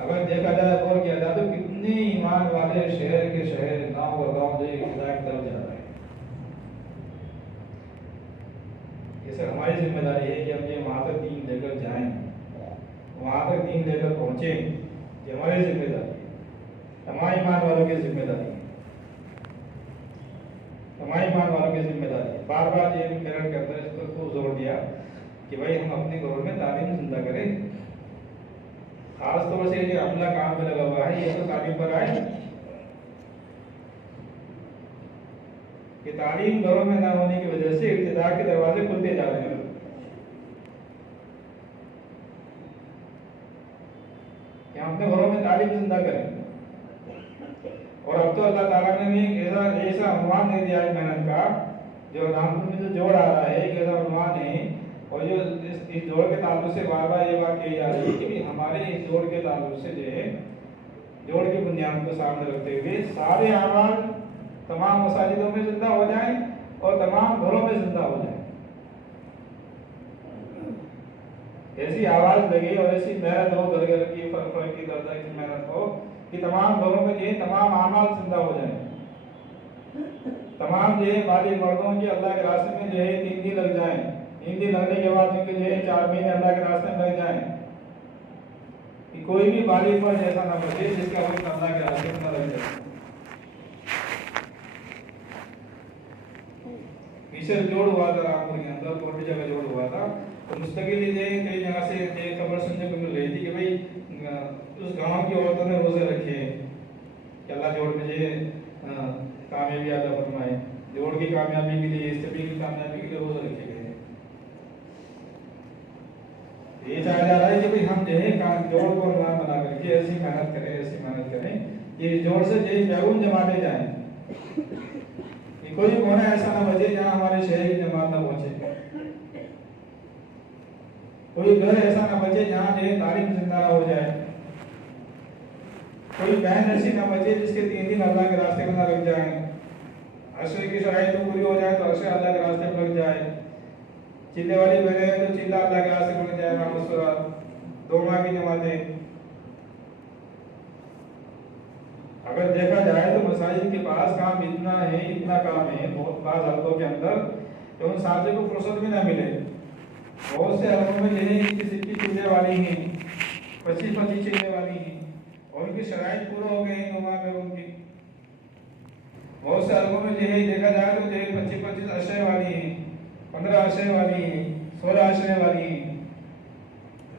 اگر دیکھا جائے اور کیا جائے تو کتنے ایمان والے شہر کے شہر، گاؤں کا گاؤں جو خدا کی طرف جا رہے ہیں. یہ سر ہماری ذمہ داری ہے کہ ہم یہ وہاں تک دین لے کر جائیں، وہاں تک دین لے کر پہنچیں. یہ ہماری ذمہ داری ہے، تمام ایمان والوں کی ذمہ داری ہے، تمام ایمان والوں کی ذمہ داری ہے. بار بار یہ میرے کے اندر اس پر خوب زور دیا کہ بھائی ہم اپنے گھروں میں تعلیم زندہ کریں. خاص طور سے جو عملہ کام میں لگا ہوا ہے یہ تو تعلیم پر آئے کہ تعلیم گھروں میں نہ ہونے کی وجہ سے ابتداء کے دروازے کھلتے جا رہے ہیں. کہ ہم اپنے گھروں میں تعلیم زندہ کریں. اور اب تو اللہ تعالیٰ نے بھی ایسا عنوان دے دیا ہے محنت کا، جو رامپور میں جو جوڑ آ رہا ہے ایک ایسا عنوان ہے، اور جو اس جوڑ کے تعلق سے بار بار یہ بات کہی جا رہی ہے کہ ہمارے اس جوڑ کے تعلق سے جو ہے جوڑ کی بنیاد کو سامنے رکھتے ہوئے سارے اعمال تمام مساجدوں میں زندہ ہو جائیں اور تمام گھروں میں زندہ ہو جائیں. ایسی آواز لگی اور ایسی محنت ہو گھر گھر کی، فرق فرق کی درجہ کی محنت ہو کہ تمام گھروں میں جو ہے تمام اعمال زندہ ہو جائیں. تمام جو ہے مالی مردوں کے اللہ کے راستے میں جو ہے 3 دن لگ جائیں، 3 دن لگنے کے بعد ان کے جو ہے 4 مہینے اللہ کے راستے میں لگ جائیں. کہ کوئی بھی مالی مرد ایسا نہ بچے جس کا وقت اللہ کے راستے میں نہ لگ جائے. پیچھے جوڑ ہوا تھا رامپور کے اندر، کوئی جگہ جوڑ ہوا تھا، تو مستقل جو ہے کئی جگہ سے ایک خبر سننے کو مل رہی تھی کہ بھئی اس گاؤں کی عورتوں نے روزے رکھے کہ اللہ جوڑ میں جو ہے کامیابی عطا فرمائے. جوڑ کی کامیابی کے لیے، استبی کی کامیابی کے لیے روزے رکھے گئے. یہ چاہا جا رہا ہے کہ بھئی ہم جو ہے جوڑ کو عنوان بنا کر کے ایسی محنت کریں، ایسی محنت کریں کہ جوڑ سے جو بیرون جماعتیں جائیں. کوئی کونا ایسا نہ بچے جہاں ہمارے شہر کی جماعت نہ پہنچے، کوئی گھر ایسا نہ بچے جہاں جو ہے تعلیم زندہ نہ ہو جائے. کوئی بہن ایسی نہ بچے جس کے 3 دن اللہ کے راستے میں نہ لگ جائیں، عشر کی شرائط تو پوری ہو جائے تو عشر اللہ کے راستے میں لگ جائے، چلے والی بہنیں ہیں تو چلہ اللہ کے راستے میں لگ جائے، نماز 2 ماہ کی نمازیں۔ اگر دیکھا جائے تو مساجد کے پاس کام اتنا کام ہے بہت بعض حلقوں کے اندر کہ ان ساتھیوں کو فرصت بھی نہ ملے۔ بہت سے حلقوں میں یہ 21 چلے والی ہیں، 25 چلے والی ہیں، اور ان کی شرائط پورا ہو گئے ہیں نماز میں ان کی۔ بہت سے حلقوں میں یہ دیکھا جائے تو 25 عشرے والی ہیں، 15 عشرے والی ہیں، 16 عشرے والی ہیں۔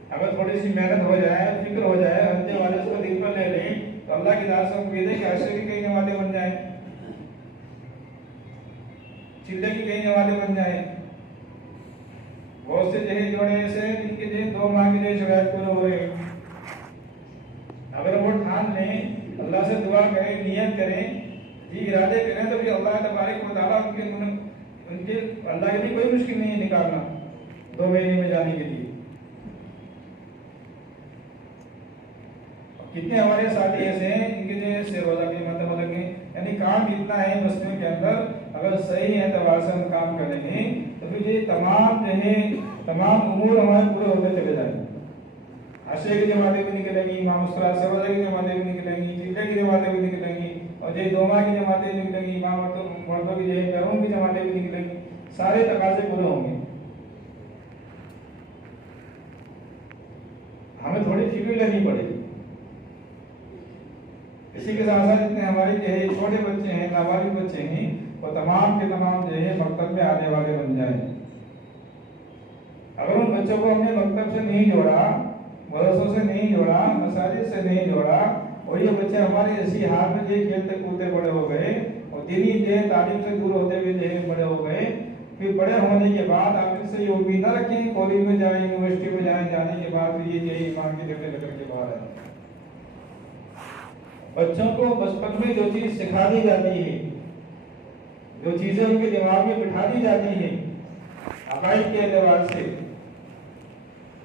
اگر تھوڑی سی محنت ہو جائے، فکر ہو جائے، ہفتے والے اس کو دل پر لے لیں تو اللہ کی ذات سے امید ہے کہ عشرے کی کئی نمازیں بن جائیں، چلے کی کئی نمازیں بن جائیں۔ بہت سے جوڑے ایسے ہیں جن کے 2 ماہ کے لیے شرائط پورے ہو رہے ہیں۔ اگر وہ ٹھان لیں، اللہ سے دعا کریں، نیت کریں، جی ارادے کریں تو پھر اللہ تبارک و تعالیٰ ان کے اللہ کے لیے کوئی مشکل نہیں ہے نکالنا 2 مہینے میں جانے کے لیے۔ کتنے ہمارے ساتھی ایسے ہیں ان کے جو روزہ کے مطلب لگے، یعنی کام کتنا ہے بستیوں کے اندر، اگر صحیح اعتبار سے ہم کام کریں گے تو پھر یہ تمام امور ہمارے پورے ہوتے چلے جائیں گے۔ عشرے کی جماعتیں بھی نکلیں گی، امام الصلاۃ سے روزہ کی جماعتیں بھی نکلیں گی، چلے کی جماعتیں بھی نکلیں گی، اور یہ 2 ماہ کی جماعتیں نکلیں گی، امام مردوں کی پیروں کی جماعتیں بھی نکلیں گی، سارے تقاضے پورے ہوں گے۔ ہمیں تھوڑی فکر لگنی پڑے گی۔ اسی کے ساتھ ساتھ جتنے ہمارے چھوٹے بچے ہیں، نابالغ بچے ہیں، وہ تمام کے تمام مکتب میں آنے والے بن جائیں۔ اگر ان بچوں کو ہم نے مکتب سے نہیں جوڑا، مدرسوں سے نہیں جوڑا، مساجد سے نہیں جوڑا، اور یہ بچے ہمارے اسی حال میں کھیلتے کودتے بڑے ہو گئے اور دینی تعلیم سے دور ہوتے ہوئے بڑے ہو گئے، پھر بڑے ہونے کے بعد آپ ان سے یہ امید نہ رکھیں کہ کالج میں جائیں، یونیورسٹی میں جائیں، جانے کے بعد یہ ایمان کے جھگڑے لگ کے باہر آئیں۔ بچوں کو بچپن میں جو چیز سکھا دی جاتی ہے، جو چیزیں ان کے دماغ میں بٹھا دی جاتی ہیں، عقائد کے اعتبار سے،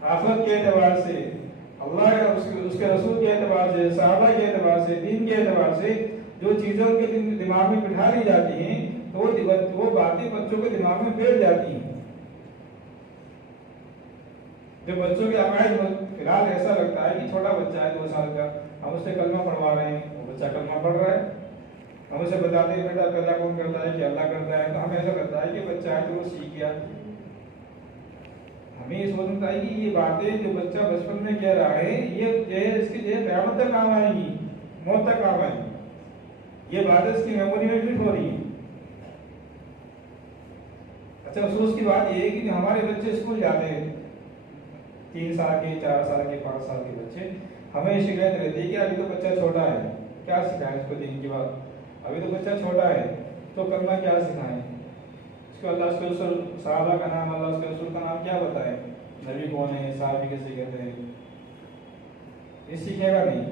آخرت کے اعتبار سے، اللہ اور اس کے رسول کے اعتبار سے، صحابہ کے اعتبار سے، دین کے اعتبار سے جو چیزیں ان کے دماغ میں بٹھا دی جاتی ہیں تو وہ باتیں بچوں کے دماغ میں بیٹھ جاتی ہیں۔ جو بچوں کے عقائد فی الحال ایسا لگتا ہے کہ چھوٹا بچہ ہے 2 سال کا، ہم اس سے کلمہ پڑھوا رہے ہیں، وہ بچہ کلمہ پڑھ رہا ہے، ہم اسے بتاتے ہیں بیٹا پیدا کون کرتا ہے کہ اللہ کرتا ہے، تو ہمیں ایسا لگتا ہے کہ بچہ ہے تو وہ سیکھ گیا۔ ہمیں یہ سوچنا ہے کہ یہ باتیں جو بچہ بچپن میں کہہ رہا ہے یہ اس کی قیامت تک کام آئیں گی، موت تک کام آئیں گی، یہ باتیں اس کی میموری میں فٹ ہو رہی ہیں۔ اچھا افسوس کی بات یہ ہے کہ ہمارے بچے اسکول جاتے ہیں، 3 سال کے، 4 سال کے، 5 سال کے بچے، ہمیں شکایت رہتی ہے کہ ابھی تو بچہ چھوٹا ہے، کیا سکھائیں اس کو دین کی بات، ابھی تو بچہ چھوٹا ہے تو کرنا کیا سکھائیں، اس کو اللہ کے رسول صحابہ کا نام، اللہ اس کے رسول کا نام کیا بتائیں، نبی کون ہے، صحابی کیسے کہتے ہیں، یہ سیکھے گا نہیں۔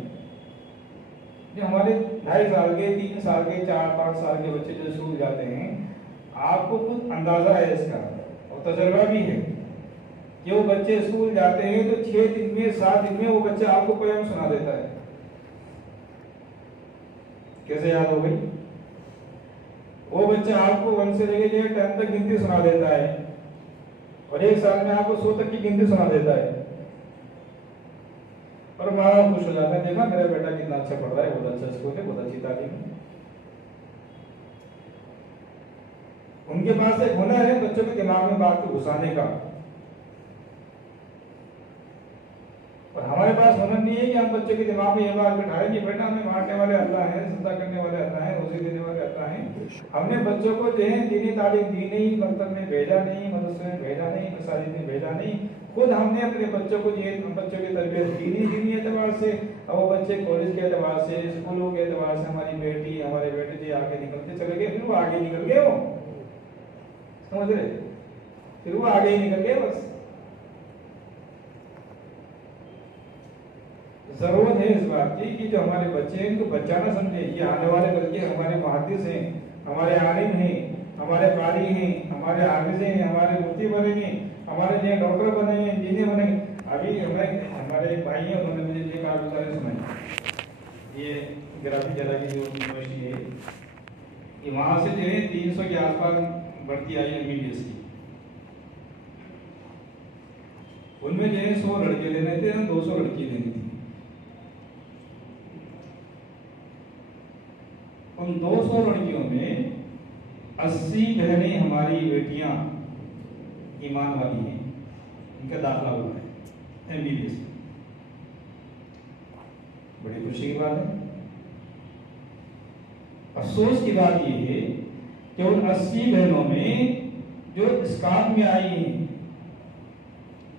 جو ہمارے 2.5 سال کے، 3 سال کے، 4-5 سال کے بچے جو اسکول جاتے ہیں، آپ کو خود اندازہ ہے اس کا اور تجربہ بھی ہے کہ وہ بچے اسکول جاتے ہیں تو 6 دن میں 7 دن میں وہ بچہ آپ کو پویم سنا دیتا ہے۔ کیسے یاد ہو گئی؟ وہ بچہ آپ کو 1 سے لے کے 10 تک گنتی سنا دیتا ہے اور 1 سال میں آپ کو 100 تک کی گنتی سنا دیتا ہے، اور ماں خوش ہو جاتا ہے، دیکھا میرا بیٹا کتنا اچھا پڑھ رہا ہے، بہت اچھا اسکول ہے، بہت اچھی تعلیم ہے۔ ان کے پاس ایک ہنر ہے بچوں کے دماغ میں بات کو گھسانے کا، اور ہمارے پاس ہنر نہیں ہے کہ ہم بچوں کے دماغ میں یہ بات بٹھائیں کہ بیٹا ہمیں مارنے والے اللہ ہیں، سزا کرنے والے اللہ ہیں، روزی دینے والے اللہ ہیں۔ ہم نے بچوں کو دینی تعلیم دی نہیں، مکتب میں بھیجا نہیں، مدرسے میں بھیجا نہیں، مساجد میں بھیجا نہیں، خود ہم نے اپنے بچوں کو بچوں کی تربیت دینی اعتبار سے، اور وہ بچے کالج کے اعتبار سے، اسکولوں کے اعتبار سے، ہماری بیٹی ہمارے بیٹے جی آگے نکلتے چلے گئے، پھر وہ آگے نکل گئے، وہ سمجھ رہے، پھر وہ آگے ہی نکل گئے بس۔ ضرورت ہے اس بات کی کہ جو ہمارے بچے ہیں ان کو بچہ نہ سمجھے، یہ آنے والے بلکہ ہمارے محدث ہیں، ہمارے عالم ہیں، ہمارے قاری ہیں، ہمارے حافظ ہیں، ہمارے مفتی بنے گے، ہمارے لیے ڈاکٹر بنے گے، انجینئر بنے گے۔ ابھی ہمارے ایک بھائی ہیں، انہوں نے مجھے یہ کہا گزارش سنائی، یہ گرافی جلا کی جو یونیورسٹی ہے، کہ وہاں سے جو ہے 300 کے آس پاس بڑھتی آئی MBBS کی. ان میں جو ہے 100 لڑکے لینے تھے، 200 لڑکی لینی تھی. ان 200 لڑکیوں میں 80 بہنیں ہماری بیٹیاں ایمان والی ہیں، ان کا داخلہ ہوا ہے MBBS. بڑی خوشی کی بات ہے. افسوس کی بات یہ ہے کہ ان 80 بہنوں میں جو اس کام میں آئی ہیں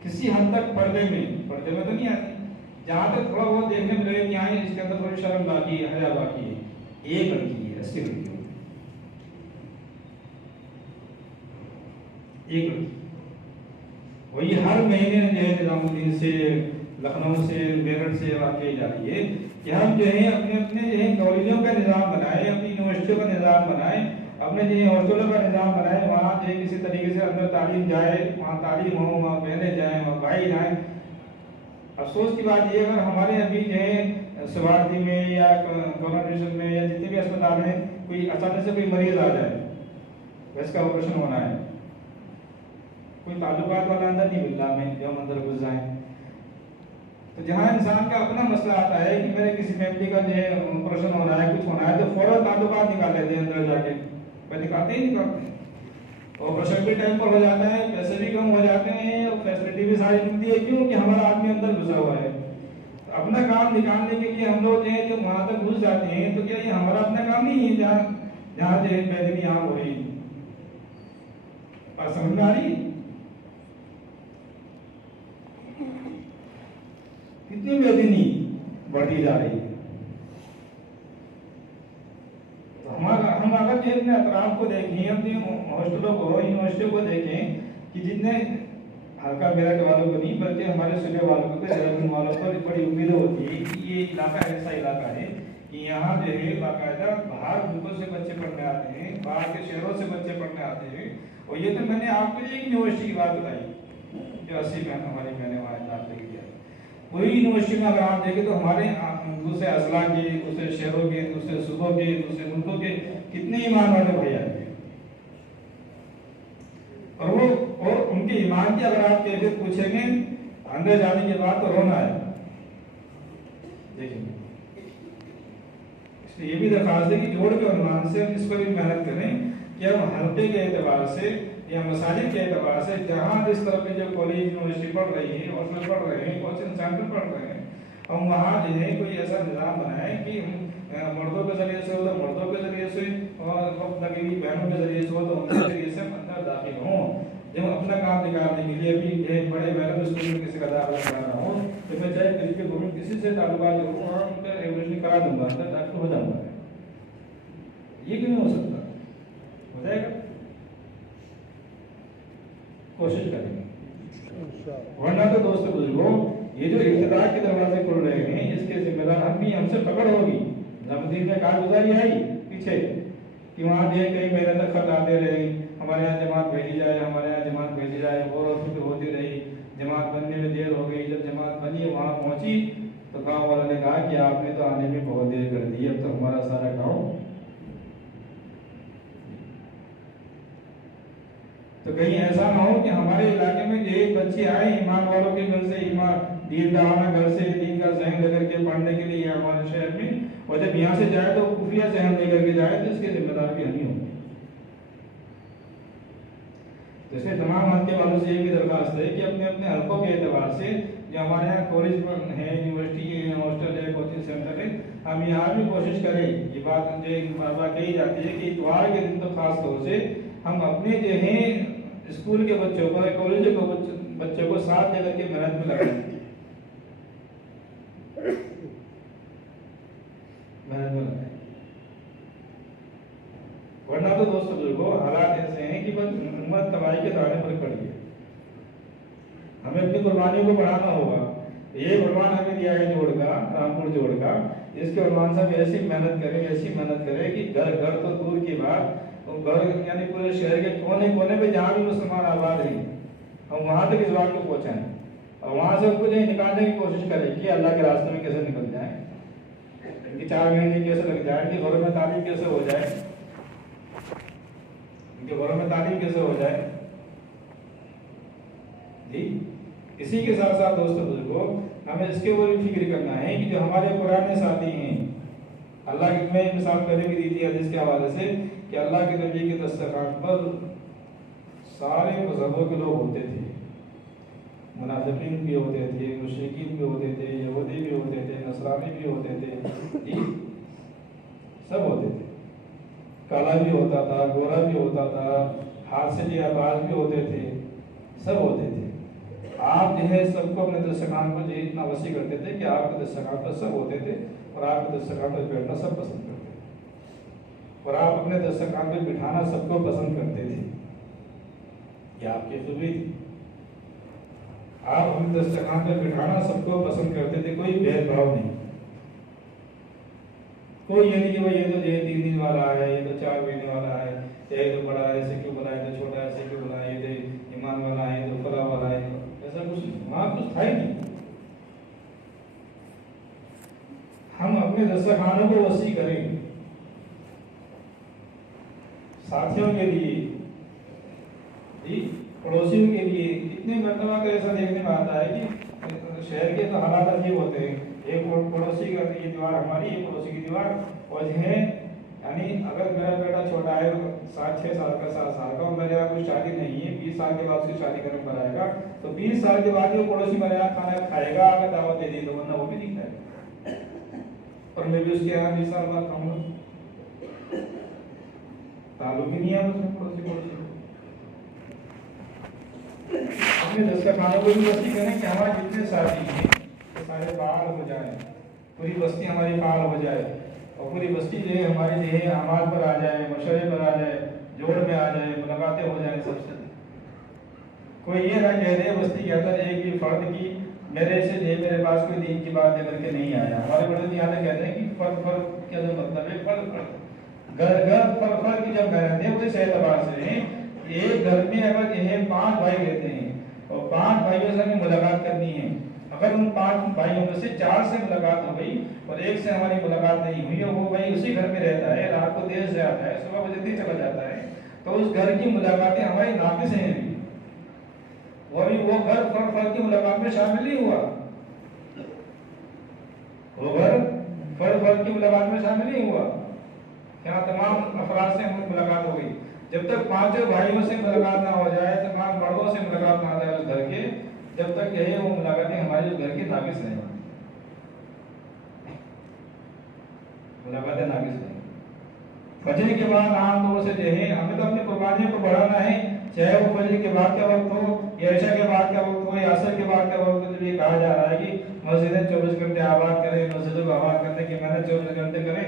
کسی حد تک پردے میں تو نہیں آتی، جہاں تک تھوڑا بہت دیکھنے میں لگے کہ آئیں اس کے اندر تھوڑی شرم باقی ہے، حیا باقی ہے. ایک لڑکی ہے 80 لڑکیوں میں، ایک لڑکی. وہی ہر مہینے جو ہے نظام الدین سے، لکھنؤ سے، میرٹھ سے واقع جا رہی ہے کہ ہم جو ہے اپنے جو ہے کالجوں کا نظام بنائیں، اپنی یونیورسٹیوں کا نظام بنائیں، اپنے جو ہے ہاسٹلوں کا نظام بنائیں، وہاں جو ہے کسی طریقے سے اندر تعلیم جائے، وہاں تعلیم ہو، وہاں بہنیں جائیں، وہاں بھائی جائیں. افسوس کی بات یہ ہے اگر ہمارے ابھی جو ہے سوارتی میں یا کورونیشن میں یا جتنے بھی اسپتال ہیں کوئی اچانک سے کوئی مریض آ جائے، اس کا آپریشن ہونا ہے، کوئی تعلقات والا اندر نہیں مل رہا ہمیں جو ہم اندر گھس جائیں، تو جہاں انسان کا اپنا مسئلہ آتا ہے کہ میرے کسی فیملی کا جو ہے آپریشن ہونا ہے، کچھ ہونا ہے، تو فوراً تعلقات نکال لیتے ہیں اندر جا کے. پہلے نکالتے ہی نکالتے ہیں. آپریشن بھی ٹائم پر ہو جاتا ہے، پیسے بھی کم ہو جاتے ہیں اور فیسلٹی بھی ساری ملتی ہے. کیوں کہ ہمارا آدمی اندر گھسا ہوا ہے. اپنا کام نکالنے کے لیے ہم لوگ جو ہے جو وہاں تک گھس جاتے ہیں، تو کیا یہ ہمارا اپنا کام نہیں ہے جہاں جو ہے بےدینی یہاں ہو رہی ہے. اور سمجھ میں آ رہی ہے کتنی بےدینی بڑھتی جا رہی ہے. ہم اگر جو اپنے اطراف کو دیکھیں، اپنی ہاسٹلوں کو، یونیورسٹیوں کو دیکھیں کہ جتنے ہلکا میرٹ والوں کو نہیں بلکہ ہمارے صوبے والوں کو، دہرادون والوں کو بڑی امید ہوتی ہے کہ یہ علاقہ ایسا علاقہ ہے کہ یہاں جو ہے باقاعدہ باہر ملکوں سے بچے پڑھنے آتے ہیں، باہر کے شہروں سے بچے پڑھنے آتے ہیں. اور یہ تو میں نے آپ کو ایک یونیورسٹی کی بات بتائی جو 80 بہن ہماری بہنیں وہاں داخلے کیا ہے. وہی یونیورسٹی میں اگر آپ دیکھیں تو ہمارے دوسرے اضلاع کے، دوسرے شہروں کے، دوسرے صوبوں کے، دوسرے ملکوں کے کتنے ایمان والے بھائی آتے ہیں. اور ان کے ایمان کی اگر آپ کیفیت پوچھیں گے اندر جانے کے بعد تو رونا ہے. دیکھیں اس لیے یہ بھی درخواست ہے کہ جوڑ کے عنوان سے اس پر بھی محنت کریں کہ ہم حلقے کے اعتبار سے یا مساجد کے اعتبار سے جہاں جس طرح کے جو کالج یونیورسٹی پڑھ رہی ہے، ہاسٹل پڑھ رہے ہیں، کوچنگ سینٹر پڑھ رہے ہیں، ہم وہاں جو ہے کوئی ایسا نظام بنائیں کہ مردوں کے ذریعے سے ہو تو مردوں کے ذریعے سے، اور وقت لگے ہوئی بہنوں کے ذریعے سے ہو تو ان کے ذریعے سے اندر داخل ہوں. جب اپنا کام نکالنے کے لیے بھی بڑے بہنوں اسکول میں کسی کا داخلہ کرانا ہو تو میں چاہے دل کے گھوموں کسی سے تعلقات کروں اور ان کا ایوریشن کرا دوں گا، اندر داخل ہو جاؤں گا. یہ کیوں نہیں ہو سکتا؟ ہو جائے گا، کوشش کریں گے. ورنہ تو دوست بزرگوں یہ جو ابتدا کے دروازے کھل رہے ہیں اس کے ذمہ دار ہم بھی، ہم سے پکڑ ہوگی. نظام الدین میں کارگزاری آئی پیچھے کہ وہاں جو کئی مہینے تک خط آتے رہے، ہمارے یہاں جماعت بھیجی جائے، ہمارے یہاں جماعت بھیجی جائے، غور و فکر ہوتی رہی. جماعت بننے میں دیر ہو گئی. جب جماعت بنی وہاں پہنچی تو گاؤں والوں نے کہا کہ آپ نے تو آنے میں بہت دیر کر دی، اب تو ہمارا سارا گاؤں. تو کہیں ایسا نہ ہو کہ ہمارے علاقے میں جو ایک بچے آئے ایمان والوں کے گھر سے، ایمان دین دانا گھر سے، دین کا ذہن لے کر کے پڑھنے کے لیے ہمارے شہر میں، اور جب یہاں سے جائے تو خفیہ ذہن لے کر کے جائے تو اس کے ذمہ دار بھی ہم ہی ہوں گے. تو اس لیے تمام حلقے والوں سے یہ بھی درخواست ہے کہ اپنے اپنے حلقوں کے اعتبار سے جو ہمارے یہاں کالج ہے، یونیورسٹی ہے، ہاسٹل ہے، کوچنگ سینٹر ہے، ہم یہاں بھی کوشش کریں. یہ بات جو بار بار کہی جاتی ہے کہ اتوار کے دن تو خاص طور سے ہم اپنے جو ہیں اسکول کے بچوں کو، کالج کے بچوں کو ساتھ لے کر کے محنت میں لگائیں. ورنہ تو دوست بزرگوں حالات ایسے ہیں کہ بس امت تباہی کے دانے پر کھڑی ہے. ہمیں اپنی قربانیوں کو بڑھانا ہوگا. یہ قربان ہمیں دیا ہے جوڑ کا، رامپور جوڑ کا، اس کے عنوان سے ہم ایسی محنت کریں، ایسی محنت کریں کہ گھر گھر تو دور کی بات، گھر یعنی پورے شہر کے کونے کونے پہ جہاں بھی مسلمان آباد ہیں ہم وہاں تک اس بات کو پہنچائیں اور وہاں سے ان کو جو نکالنے کی کوشش کریں کہ اللہ کے راستے میں کیسے نکل جائیں. ان کی 4 مہینے کیسے لگ جائے، ان کے گھروں میں تعلیم کیسے ہو جائے، ان کے گھروں میں تعلیم کیسے ہو جائے جی۔ اسی کے ساتھ ساتھ دوستو بزرگوں، ہمیں اس کے اوپر بھی فکر کرنا ہے کہ جو ہمارے پرانے ساتھی ہیں، اللہ کی میں مثال پہلے بھی دی تھی حدیث کے حوالے سے کہ اللہ کے نبی کے دسترخوان پر سارے مذہبوں کے لوگ ہوتے تھے، منافقین بھی ہوتے تھے، مشرکین بھی ہوتے تھے، یہودی بھی ہوتے تھے، نصرانی بھی ہوتے تھے جی، سب ہوتے تھے، کالا بھی ہوتا تھا، گورا بھی ہوتا تھا، ہاتھ سے جو آواز بھی ہوتے تھے، سب ہوتے تھے۔ آپ جو ہے سب کو اپنے دسترخوان پر جو اتنا وسیع کرتے تھے کہ آپ کے دسترخوان پر سب ہوتے تھے اور آپ کے دسترخوان پر بیٹھنا سب پسند کرتے تھے، اور آپ اپنے دسترخوان پر بٹھانا سب کو پسند کرتے تھے۔ یہ آپ کی خوبی تھی، آپ اپنے دسترخوان پر بٹھانا سب کو پسند کرتے تھے، کوئی بھید بھاؤ نہیں، کوئی یہ نہیں کہ یہ تو 3 دن والا ہے، یہ تو 4 مہینے والا ہے، یہ تو بڑا ہے ایسے کیوں بنایا، تو چھوٹا ایسے کیوں بنایا، یہ تو ایمان والا ہے، یہ تو فلاں والا ہے، ایسا کچھ وہاں کچھ تھا ہی نہیں۔ ہم اپنے دسترخوانوں کو وسیع کریں، ساتھیوں کے لیے جی، پڑوسیوں کے لیے۔ اتنے مرتبہ تو ایسا دیکھنے میں آتا ہے کہ شہر کے تو حالات عجیب ہوتے ہیں، ایک پڑوسی کا یہ دیوار ہماری، ایک پڑوسی کی دیوار، اور جو ہے یعنی اگر میرا بیٹا چھوٹا ہے 6 سال کا 7 سال کا اور میرے یہاں کوئی شادی نہیں ہے، 20 سال کے بعد اس کی شادی کرنے پر آئے گا تو 20 سال کے بعد وہ پڑوسی میرے یہاں کھانا کھائے گا، اگر دعوت دے دی تو، ورنہ وہ بھی نہیں کھائے گا، اور میں بھی اس کے یہاں 20 سال بعد کھاؤں گا، تعلق ہی نہیں ہے اس میں پڑوسی اپنے دسترخوانوں کو بھی وسیع کریں کہ ہمارے جتنے ساتھی ہیں وہ سارے فعال ہو جائیں، پوری بستی ہماری فعال ہو جائے، اور پوری بستی جو ہے ہماری جو ہے اعمال پر آ جائے، مشورے پر آ جائے، جوڑ میں آ جائے، ملاقاتیں ہو جائیں سب سے۔ کوئی یہ نہ کہہ دے بستی کے اندر ایک بھی فرد کی میرے سے جو میرے پاس کوئی دین کی بات لے کر کے نہیں آیا۔ ہمارے بڑے یہاں کہتے ہیں کہ فرد کیا مطلب ہے، فرد گھر کی جب گھر ہیں وہ اس اعتبار سے ہیں، ایک گھر میں اگر جو ہے 5 بھائی رہتے ہیں اور 5 بھائیوں سے ہمیں ملاقات کرنی ہے، اگر ان 5 بھائیوں میں سے 4 سے ملاقات ہو گئی اور ایک سے ہماری ملاقات نہیں ہوئی اور وہ بھائی اسی گھر میں رہتا ہے، رات کو دیر سے آتا ہے، صبح جلدی چلا جاتا ہے، تو اس گھر کی ملاقاتیں ہماری ناقص ہیں، اور وہ گھر فرد کی ملاقات میں شامل نہیں ہوا، وہ گھر فرد کی ملاقات میں شامل نہیں ہوا، یہاں تمام افراد سے ہماری ملاقات ہو گئی۔ جب تک 5 بھائیوں سے ملاقات نہ ہو جائے، تمام مردوں سے ملاقات نہ ہو جائے اس گھر کے، جب تک یہ وہ ملاقاتیں ہماری اس گھر کی ناقص ہیں، ملاقاتیں ناقص ہیں۔ فجر کے بعد عام طور سے جو ہے ہمیں تو اپنی قربانیوں کو بڑھانا ہے، چاہے وہ فجر کے بعد کا وقت ہو یا عشاء کے بعد کا وقت ہو یا عصر کے بعد کا وقت ہو، تو یہ کہا جا رہا ہے کہ مسجدیں 24 گھنٹے آباد کریں، مسجدوں کو آباد کرنے کی محنت 24 گھنٹے کریں۔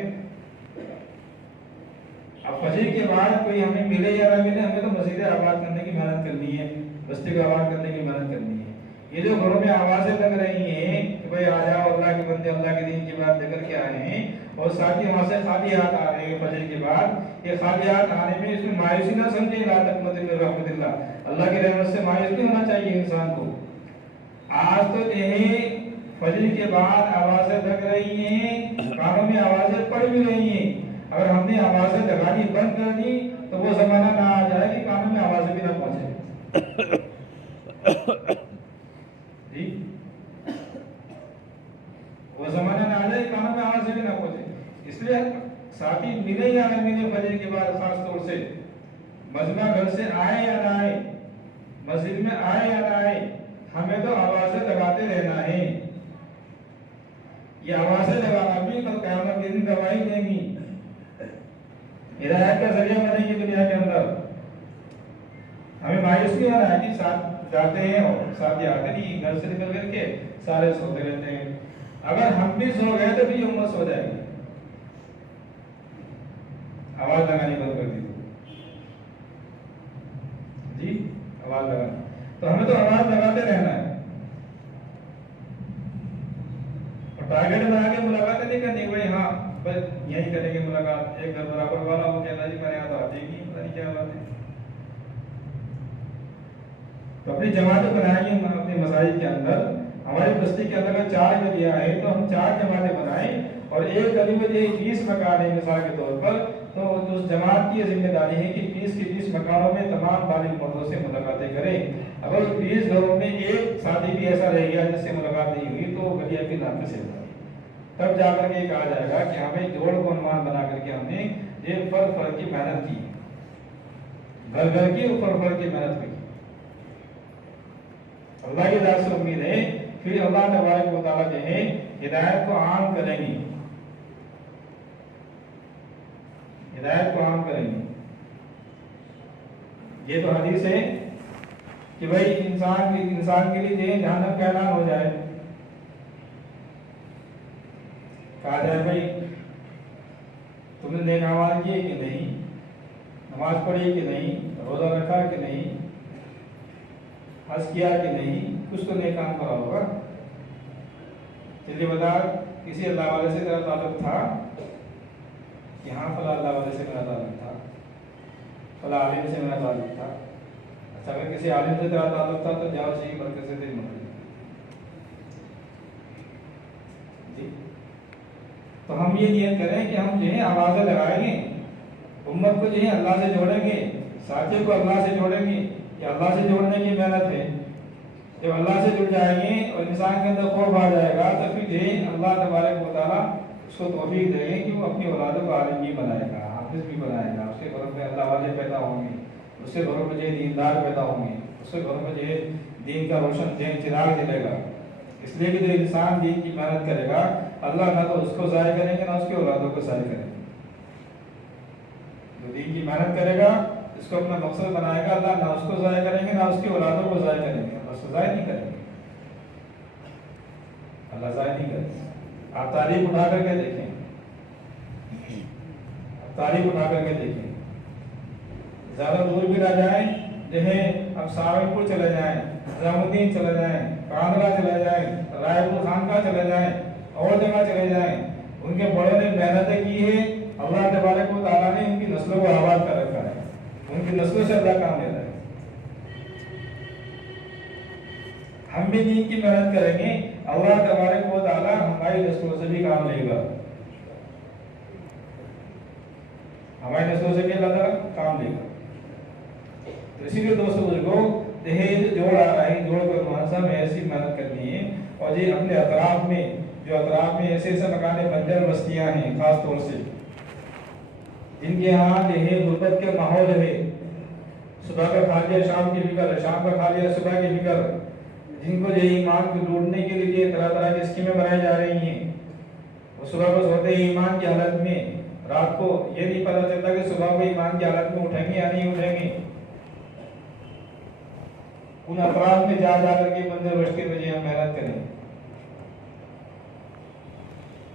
اب فجر کے بعد کوئی ہمیں ملے یا نہ ملے، ہمیں تو مسجدیں آباد کرنے کی محنت کرنی ہے، بستی کو آباد کرنے کی محنت کرنی ہے۔ یہ جو گھروں میں آوازیں لگ رہی ہیں کہ بھائی آ جاؤ، اللہ کے بندے اللہ کے دین کی بات لے کر کے آئے ہیں، اور ساتھ ہی وہاں سے خالی ہاتھ آ رہے ہیں فجر کے بعد، یہ خالی ہاتھ آنے میں اس میں مایوسی نہ سمجھے، لا تقنطوا من رحمت اللہ کی رحمت سے مایوس نہیں ہونا چاہیے انسان کو۔ آج تو یہ فجر کے بعد آوازیں لگ رہی ہیں، کانوں میں آوازیں پڑ بھی رہی ہیں، اگر ہم نے آوازیں لگانی بند کر دی تو وہ زمانہ نہ آ جائے کہ کانوں میں آوازیں بھی نہ پہنچے جی، وہ زمانہ نہ آ جائے کہ کانوں میں آوازیں بھی نہ پہنچے۔ اس لیے ساتھی ملے یا نہ ملے فجر کے بعد، خاص طور سے مجمع گھر سے آئے یا نہ آئے، مسجد میں آئے یا نہ آئے، ہمیں تو آوازیں لگاتے رہنا ہے۔ یہ آوازیں لگانا بھی کل قیامت کے دن گواہی دیں گی، ہدایت کا ذریعہ بنے گی دنیا کے اندر۔ ہمیں مایوس نہیں ہونا ہے کہ ساتھ جاتے ہیں اور ساتھ آتے نہیں، گھر سے نکل کر کے سارے سوتے رہتے ہیں۔ اگر ہم بھی سو گئے تو بھی امت سو جائے گی، آواز لگانی بند کر دی جی، آواز لگانا، تو ہمیں تو آواز لگاتے رہنا ہے، اور ٹارگیٹ بنا کے ملاقاتیں نہیں کرنی، بھائی ہاں بس یہی کریں گے ملاقات، ایک گھر برابر والا وہ کہتا جی میرے یہاں تو آتے ہی نہیں، پتہ نہیں کیا بات ہے۔ تو اپنی جماعتیں بنائیں اپنے مساجد کے اندر، ہماری بستی کے اندر 4 گلیاں ہیں تو ہم 4 جماعتیں بنائیں، اور ایک گلی میں جو 20 مکان ہے مثال کے طور پر، تو اس جماعت کی ذمہ داری ہے کہ 20 کے 20 مکانوں میں تمام بالغ مردوں سے ملاقاتیں کریں۔ اگر 20 گھروں میں ایک شادی بھی ایسا رہ گیا جس سے ملاقات نہیں ہوئی تو گلی اپنی نام سے ہوگی۔ تب جا کر کے کہا جائے گا کہ ہمیں جوڑ کو عنوان بنا کر کے ہم نے یہ فرق فرق کی محنت کی، گھر گھر کی اور فرق فرق کی محنت کی۔ اللہ کی ذات سے امید ہے پھر اللہ تبارک و تعالیٰ جو ہے ہدایت کو عام کریں گے، ہدایت کو عام کریں گے۔ یہ تو حدیث ہے کہ بھائی انسان کے لیے جو ہے جہنم کا اعلان ہو جائے، کہا جائے بھائی تم نے نیک اعمال کیے کہ نہیں، نماز پڑھی کہ نہیں، روزہ رکھا کہ نہیں، حج کیا کہ نہیں، کچھ تو نیک کام کرا ہوگا۔ چلیے بتا کسی اللہ والے سے تیرا تعلق تھا کہ ہاں فلاں اللہ والے سے میرا تعلق تھا، فلاں عالم سے میرا تعلق تھا۔ اچھا اگر کسی عالم سے تیرا تعلق تھا تو جاؤ صحیح برکت سے تیری مدد جی۔ تو ہم یہ نیت کریں کہ ہم جو ہے آوازیں لگائیں گے، امت کو جو ہے اللہ سے جوڑیں گے، ساتھیوں کو اللہ سے جوڑیں گے۔ یہ اللہ سے جوڑنے کی محنت ہے۔ جب اللہ سے جڑ جائیں گے اور انسان کے اندر خوف آ جائے گا تو پھر جو ہے اللہ تبارک و تعالیٰ اس کو توفیق دے گے کہ وہ اپنی اولادوں کو عالم بھی بنائے گا، حافظ بھی بنائے گا، اس کے گھروں میں اللہ والے پیدا ہوں گے، اس کے گھروں میں جو ہے دیندار پیدا ہوں گے، اس کے گھروں میں جو ہے دین کا روشن دین چراغ جلے گا۔ اس لیے کہ جو انسان دین کی محنت کرے گا اللہ نہ تو اس کو ضائع کریں گے نہ اس کے اولادوں کو ضائع کریں گے۔ جو دین کی محنت کرے گا اس کو اپنا مقصد بنائے گا، اللہ نہ اس کو ضائع کریں گے نہ اس کی اولادوں کو ضائع کریں گے، بس ضائع نہیں کریں گے، اللہ ضائع نہیں کریں گے۔ آپ تاریخ اٹھا کر کے دیکھیں، تاریخ اٹھا کر کے دیکھیں، زیادہ دور بھی نہ جائیں، جو ہے اب سہارنپور چلے جائیں، نظام الدین چلے جائیں، کاندھرا چلے جائیں، رائے پور خانقاہ چلے جائیں، اور جگہ چلے جائیں، ان کے بڑوں نے محنتیں کی ہے، اللہ تبارک و تعالیٰ نے ان کی نسلوں کو آباد کر رکھا ہے، ان کی نسلوں سے اللہ کام لے رہا ہے۔ ہم بھی دین کی محنت کریں گے، اللہ تبارک و تعالیٰ ہماری نسلوں سے بھی کام لے گا، ہماری نسلوں سے بھی اللہ تعالیٰ کام لے گا۔ اسی لیے دوستوں بزرگوں دہیج جوڑ آ رہا ہے، جوڑ کو مہذب میں ایسی محنت کرنی ہے، اور یہ اپنے اطراف میں جو اطراف میں ایسے ایسے مکان بنجر بستیاں ہیں خاص طور سے جن کے ہاں جو ہے غربت کے ماحول ہے، صبح کا کھا لیا شام کی فکر، شام کا کھا لیا صبح کی فکر، جن کو جو ایمان کو لوٹنے کے لیے طرح طرح کی اسکیمیں بنائی جا رہی ہیں، وہ صبح کو سوتے ہیں ایمان کی حالت میں، رات کو یہ نہیں پتہ چلتا کہ صبح کو ایمان کی حالت میں اٹھیں گے یا نہیں اٹھیں گے۔ ان اطراف میں جا جا کر کے بنجر بستی میں ہم محنت کریں،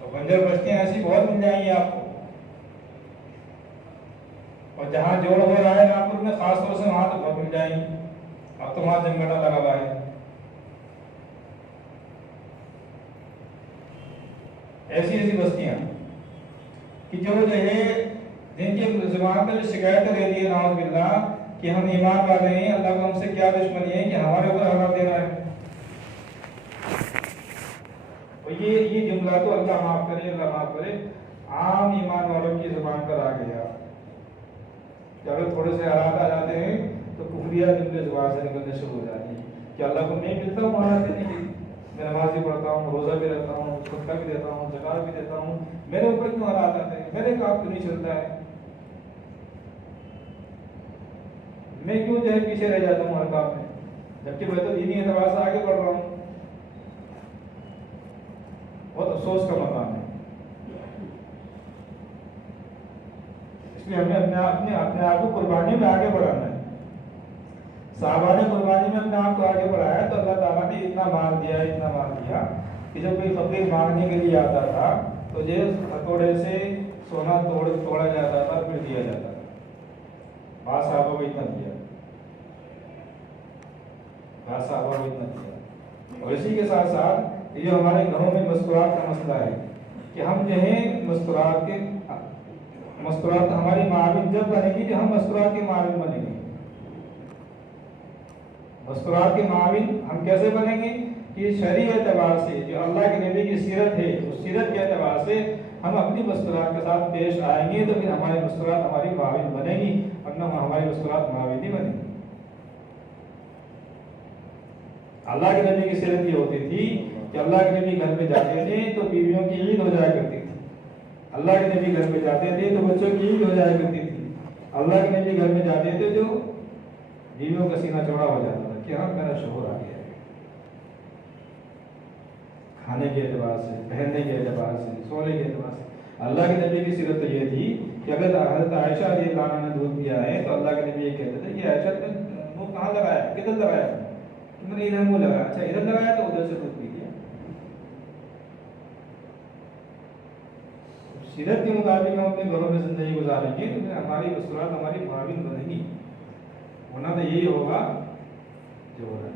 اور بنجر بستیاں ایسی بہت مل جائیں گی آپ کو، اور جہاں جوڑ ہو رہا ہے ناگپور میں خاص طور سے وہاں تو بہت مل جائیں گی، اب تو وہاں جمگٹا لگا ہوا ہے۔ ایسی ایسی بستیاں کہ جو ہے جن کی زبان پر شکایتیں رہتی ہے نعوذ باللہ کہ ہم ایمان والے ہیں، اللہ کو ہم سے کیا دشمنی ہے کہ ہمارے اوپر عذاب دے رہا ہے، اور یہ جملہ تو اللہ معاف کرے، اللہ معاف کرے، عام ایمان والوں کی زبان پر آ گیا۔ جب تھوڑے سے حالات آ جاتے ہیں تو کفریہ جملے زبان سے نکلنے شروع ہو جاتی ہیں کہ اللہ کو نہیں ملتا ہوں وہاں دینے کے لیے، میں نماز بھی پڑھتا ہوں، روزہ بھی رکھتا ہوں، صدقہ بھی دیتا ہوں، زکات بھی دیتا ہوں، میرے اوپر کیوں حالات آتے ہیں، میرے کام کیوں نہیں چلتا ہے، میں کیوں جو ہے پیچھے رہ جاتا ہوں ہر کام میں، جبکہ میں تو دینی اعتبار سے آگے بڑھ رہا ہوں۔ بہت افسوس کا مقام ہے۔ اس لیے ہمیں اپنے آپ کو قربانی میں آگے بڑھانا ہے۔ صحابہ نے قربانی میں اپنے آپ کو آگے بڑھایا تو اللہ تعالیٰ نے اتنا مال دیا کہ جب کوئی فقیر مانگنے کے لیے آتا تھا تو جس ہتھوڑے سے سونا توڑا جاتا تھا پھر دیا جاتا تھا۔ بعض صحابہ کو اتنا دیا، بعض صحابہ کو اتنا دیا۔ اور اسی کے ساتھ ساتھ یہ جو ہمارے گھروں میں مسکراہٹ کا مسئلہ ہے کہ ہم جو ہے مسکراہٹ ہماری معاون جب بنے گی کہ ہم مسکراہٹ کے معاون بنیں گے۔ مسکراہٹ کے معاون ہم کیسے بنیں گے کہ شرعی اعتبار سے جو اللہ کے نبی کی سیرت ہے اس سیرت کے اعتبار سے ہم اپنی مستورات کے ساتھ پیش آئیں گے تو پھر ہماری مستورات ہماری معاون بنے گی، ورنہ ہماری مستورات معاون نہیں بنے گی۔ اللہ کے نبی کی سیرت یہ ہوتی تھی کہ اللہ کے نبی گھر میں جاتے تھے تو بیویوں کی عید ہو جایا کرتی تھی، اللہ کے نبی گھر میں جاتے تھے تو بچوں کی عید ہو جایا کرتی تھی، اللہ کے نبی گھر میں جاتے تھے جو بیویوں کا سینہ چوڑا ہو جاتا تھا کہ ہاں میرا شوہر آ گیا ہے، کھانے کے اعتبار سے، پہننے کے اعتبار سے، سونے کے اعتبار سے۔ اللہ کے نبی کی سیرت تو یہ تھی کہ اگر حضرت عائشہ رضی اللہ عنہا نے دودھ پیا ہے تو اللہ کے نبی یہ کہتے تھے کہ عائشہ نے منہ کہاں لگایا، کدھر لگایا؟ میں نے ادھر منہ لگایا، اچھا ادھر لگایا تو ادھر سے دودھ پی لیا۔ سیرت کے مطابق ہم اپنے گھروں میں زندگی گزاریں گے تو پھر ہماری مستورات ہماری معاون بنے گی، ورنہ تو یہی ہوگا جو ہو رہا ہے۔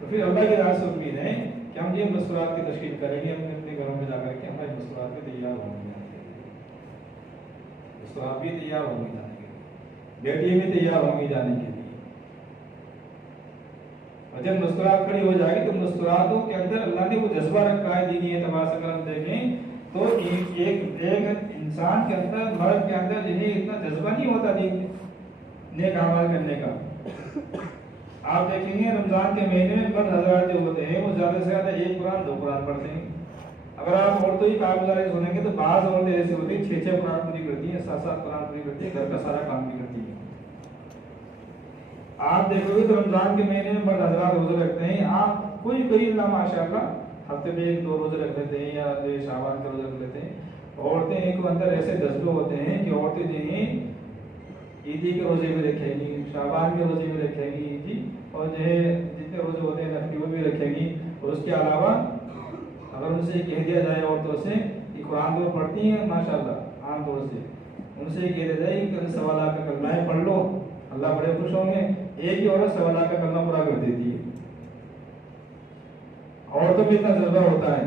تو پھر اللہ کی راہ سے امید ہے کہ ہم یہ مستورات کی تشکیل کریں گے اپنے گھروں میں جا کر کے، ہماری مستورات بھی تیار ہوں گی، مستورات بھی تیار ہوں گی جانے کے لیے، بیٹی بھی تیار ہوں گی جانے کے لیے۔ اور جب مستورات کھڑی ہو جائے گی تو مستوراتوں کے اندر اللہ نے وہ جذبہ رکھا ہے دینی اعتبار سے اگر ہم دیکھیں تو ایک انسان کے اندر، مرد کے اندر جنہیں اتنا جذبہ نہیں ہوتا نیک اعمال کرنے کا۔ آپ دیکھیں گے رمضان کے مہینے میں مرد حضرات جو ہوتے ہیں وہ زیادہ سے زیادہ 1 قرآن 2 قرآن پڑھتے ہیں۔ اگر آپ عورتوں کی کارگزاری سنیں گے تو بعض عورتیں ایسی ہوتی ہیں 6 قرآن پوری کرتی ہیں، 7 قرآن پوری کرتی ہیں، گھر کا سارا کام بھی کرتی ہیں۔ آپ دیکھو گے تو رمضان کے مہینے میں مرد حضرات روزے رکھتے ہیں، آپ کوئی اللہ ماشاء اللہ ہفتے میں 1-2 روزے رکھ لیتے ہیں یا شعبان کے روزے رکھ لیتے ہیں۔ عورتیں ایک اندر ایسے جذبے ہوتے ہیں کہ عورتیں جو ہیں عیدی کے روزے بھی رکھیں گی، شعبان کے روزے بھی رکھیں گی جی، اور جو ہے جتنے روزے ہوتے ہیں نفلی وہ بھی رکھیں گی۔ اور اس کے علاوہ اگر ان سے کہہ دیا جائے عورتوں سے کہ قرآن تو پڑھتی ہیں ماشاءاللہ عام طور سے، ان سے یہ کہہ دیا جائے کہ 1.25 لاکھ کا کلمہ پڑھ لو، اللہ بڑے خوش ہوں گے۔ ایک ہی عورت 1.25 لاکھ کا کلمہ پورا کر دیتی ہے۔ عورتوں میں اتنا جذبہ ہوتا ہے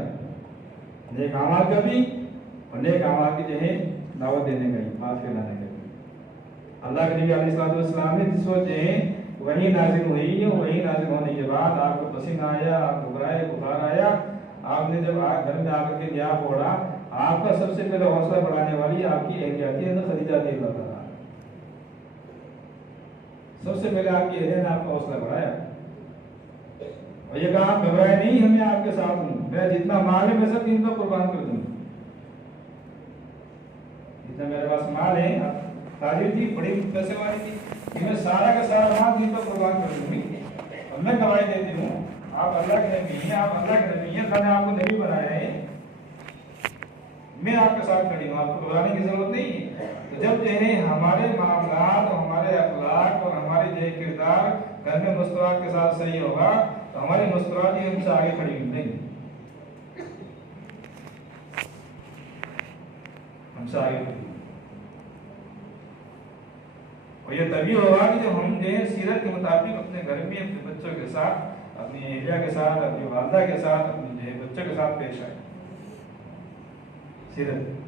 نیک اعمال کا بھی اور نیک اعمال کی جو ہے دعوت دینے کا ہی، بات پھیلانے کا بھی۔ اللہ کے نبی علیہ السلام نے جس وقت جو ہے وہی نازل ہوئی، وہی نازل ہونے کے بعد آپ کو پسینہ آیا، آپ کو گھبرائے، بخار آیا، آپ نے جب گھر میں آ کر کے نیاف اوڑھا، آپ کا سب سے پہلے حوصلہ بڑھانے والی آپ کی اہلیہ تھی حضرت خدیجہ رضی اللہ عنہا۔ سب سے پہلے آپ کی اہلیہ نے آپ کا حوصلہ بڑھایا اور یہ کہا آپ گھبرائے نہیں، ہمیں آپ کے ساتھ ہوں، میرا جتنا مال ہے میں سب دین پر قربان کر دوں، جتنا میرے پاس مال ہے، تاجر تھی، بڑی پیسے والی تھی، میں سارا کا سارا مال دین پر قربان کر دوں گی۔ اور میں گواہی دیتی ہوں آپ اللہ کے نبی ہیں، آپ اللہ کے نبی ہیں، اللہ نے آپ کو نبی بنایا ہے، میں آپ کے ساتھ کھڑی ہوں، آپ کو گھبرانے کی ضرورت نہیں ہے۔ تو جب جو ہے ہمارے معاملات اور ہمارے اخلاق اور ہمارے جو ہے کردار گھر میں مستورات کے ساتھ صحیح ہوگا تو ہماری مستورات ہی ہم سے آگے کھڑی ہوئی نہیں، ہم سے آگے کھڑی ہوئی۔ اور یہ تبھی ہوگا کہ جب ہم جو ہے سیرت کے مطابق اپنے گھر میں اپنے بچوں کے ساتھ، اپنی اہلیہ کے ساتھ، اپنی والدہ کے ساتھ، اپنے جو ہے بچوں کے ساتھ پیش آئے۔ سیرت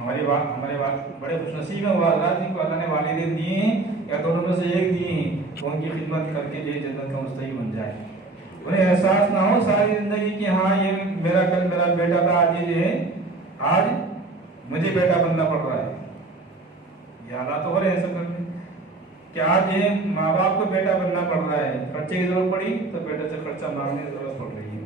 ہمارے بڑے خوش نصیب ہیں وہ حضرات جن کو اللہ نے والدین دیے ہیں یا دونوں میں سے ایک دیے ہیں، تو ان کی خدمت کر کے جو جنت کا مستحق بن جائے، انہیں احساس نہ ہو ساری زندگی کہ ہاں یہ کل میرا بیٹا تھا، آج یہ جو ہے آج مجھے بیٹا بننا پڑ رہا ہے۔ یہ حالات ہو رہے ہیں سب گھر میں کہ آج یہ ماں باپ کو بیٹا بننا پڑ رہا ہے، خرچے کی ضرورت پڑی تو بیٹے سے خرچہ مانگنے کی ضرورت پڑ رہی ہے۔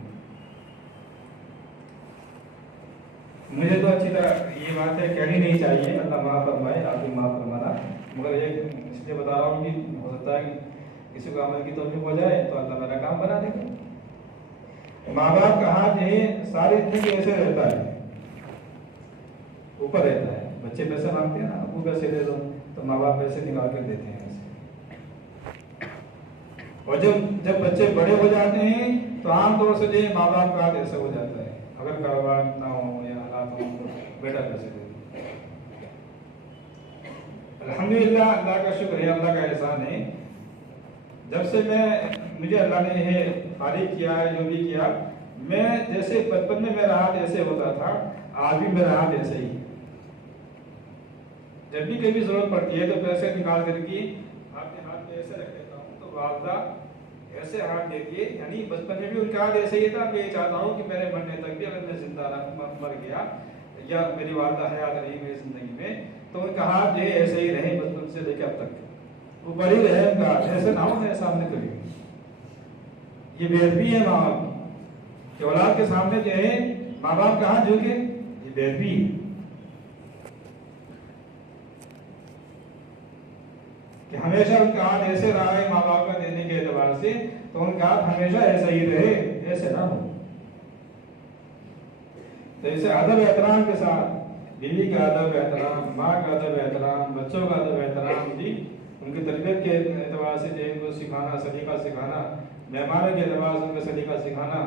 مجھے تو اچھی طرح یہ بات ہے کہنی نہیں چاہیے، اللہ معاف فرمائے، آپ بھی معاف فرمانا، مگر ایک اس لیے بتا رہا ہوں کہ ہو سکتا ہے کہ کسی کو عمل کی توفیق ہو جائے تو اللہ میرا کام بنا دے گا۔ ماں باپ کا ہاتھ یہ ساری زندگی ایسے رہتا ہے، اوپر رہتا ہے، بچے پیسے مانگتے ہیں نا، ابو پیسے دے دو تو ماں باپ پیسے نکال کر دیتے ہیں ایسے۔ اور جب بچے بڑے ہو جاتے ہیں تو عام طور سے جو ماں باپ کا ہاتھ ایسا ہو جاتا ہے، اگر کاروبار نہ ہو یا حالات ہوں تو بیٹا پیسے دے دو۔ الحمدللہ اللہ کا شکر ہے، اللہ کا احسان ہے، جب سے مجھے اللہ نے یہ فارغ کیا ہے، جو بھی کیا، میں جیسے بچپن میں میرا ہاتھ ایسے ہوتا تھا، آج بھی میرا ہاتھ ایسے ہی، جب بھی کبھی ضرورت پڑتی ہے تو پیسے نکال کر کے آپ کے ہاتھ میں ایسے رکھ دیتا ہوں تو تو والدہ ایسے ہاتھ دیتی ہے، یعنی بچپن میں بھی ان کا ہاتھ ایسے ہی تھا. میں یہ چاہتا ہوں کہ میرے مرنے تک بھی اگر میں زندہ مر گیا یا میری والدہ حیات رہی میری زندگی میں تو ان کا ہاتھ جو ہے ایسے ہی رہے بچپن سے لے کے اب تک وہ بڑی رہے ان کا ہاتھ، ایسے نہ ہو میرے سامنے کبھی. یہ بے ادبی ہے ماں باپ کی کہ اولاد کے سامنے جو ہے ماں باپ کا ہاتھ جھکے، یہ بے ادبی ہے. کہ ہمیشہ ان کا ہاتھ ایسے رہا ہے ماں باپ کا دینے کے اعتبار سے تو ان کا ہاتھ ہمیشہ ایسا ہی رہے، ایسے نہ ہو. تو اسے ادب احترام کے ساتھ بیوی کا ادب احترام، ماں کا ادب احترام، بچوں کا ادب احترام، جی ان کی تربیت کے اعتبار سے جو ان کو سکھانا، سلیقہ سکھانا، مہمانوں کے اعتبار سے ان کا سلیقہ سکھانا.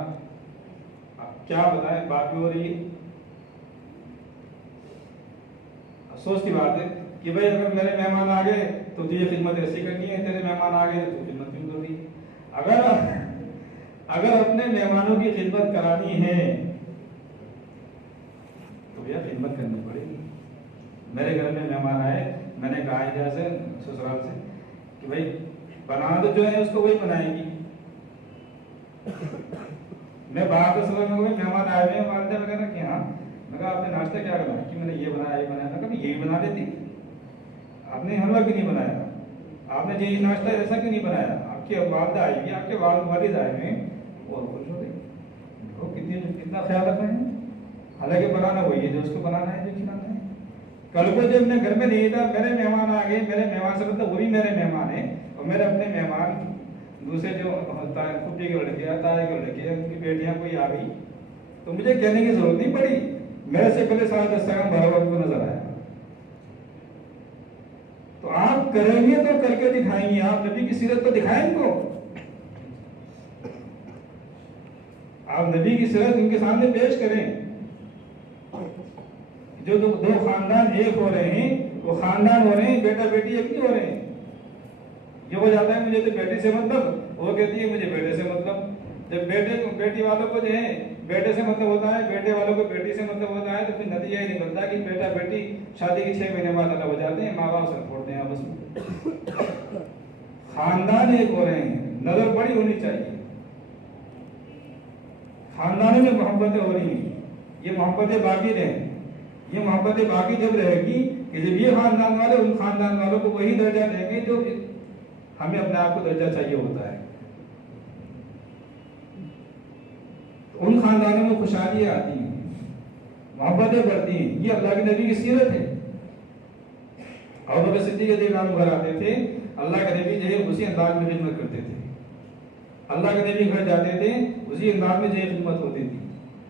اب کیا بتائیں، بات بھی ہو رہی ہے. افسوس کی بات ہے کہ بھائی اگر میرے مہمان آ گئے تو تجھے خدمت ایسی کرنی ہے، تیرے مہمان آ گئے تو خدمت کیوں کر رہی ہے. اگر اپنے مہمانوں کی خدمت کرانی ہے تو بھیا خدمت کرنی پڑے گی. میرے گھر میں مہمان آئے، میں نے کہا ادھر سے سسرال سے کہ بھائی بنا تو جو ہے اس کو وہی بنائے گی. میں باہر سے سمجھ میں مہمان آئے ہوئے ہیں والدہ وغیرہ کہ ہاں، میں کہا آپ نے ناشتہ کیا بنایا کہ میں نے یہ بنایا یہ بنایا. میں کہا یہی بنا دیتی، آپ نے حلوہ کیوں نہیں بنایا، آپ نے یہ ناشتہ ایسا کیوں نہیں بنایا. آپ کی والدہ آئی ہوئی، آپ کے والد آئے ہوئے ہیں اور خوش ہو گئے. کتنا خیال رکھ رہے ہیں. حالانکہ بنانا وہی ہے جو اس کو بنانا ہے، جو کھلانا ہے. کل کو جب میں گھر میں نہیں تھا، میرے مہمان آ گئے، میرے مہمان سے مطلب وہ بھی میرے مہمان ہیں اور میرے اپنے مہمان دوسرے جو پھوپھی کے لڑکے، تایا کے لڑکے، ان کی بیٹیاں کوئی آ گئی تو مجھے کہنے کی ضرورت نہیں پڑی، میرے سے پہلے سارا دسترخوان بھرا ہوا کو نظر آیا. تو آپ کریں گے تو کر کے دکھائیں گے، آپ نبی کی سیرت تو دکھائیں ان کو. آپ نبی کی سیرت ان کے سامنے پیش کریں. جو دو خاندان ایک ہو رہے ہیں وہ خاندان ہو رہے ہیں، بیٹا بیٹی ایک نہیں ہو رہے ہیں. یہ ہو جاتا ہے مجھے تو بیٹے سے مطلب، وہ کہتی ہے مجھے بیٹے سے مطلب. جب بیٹی والوں کو جو ہے بیٹے سے مطلب ہوتا ہے، بیٹے والوں کو بیٹی سے مطلب ہوتا ہے، تو پھر نتیجہ یہ نکلتا کہ بیٹا بیٹی شادی کے 6 مہینے بعد الگ ہو جاتے ہیں، ماں باپ سر پھوڑتے ہیں آپس میں. خاندان ایک ہو رہے ہیں، نظر بڑی ہونی چاہیے. خاندانوں میں محبتیں ہو رہی ہیں، یہ محبتیں باقی رہیں. یہ محبتیں باقی جب رہے گی کہ جب یہ خاندان والے ان خاندان والوں کو وہی درجہ دیں گے جو ہمیں اپنے آپ کو درجہ چاہیے ہوتا ہے. ان خاندانوں میں خوشحالیاں آتی ہیں، محبتیں بڑھتی ہیں. یہ اللہ کے نبی کی سیرت ہے. ابوبکر صدیق رضی اللہ عنہ گھر آتے تھے، اللہ کے نبی جو ہے اسی انداز میں خدمت کرتے تھے. اللہ کے نبی گھر جاتے تھے، اسی انداز میں جو ہے خدمت ہوتی تھی.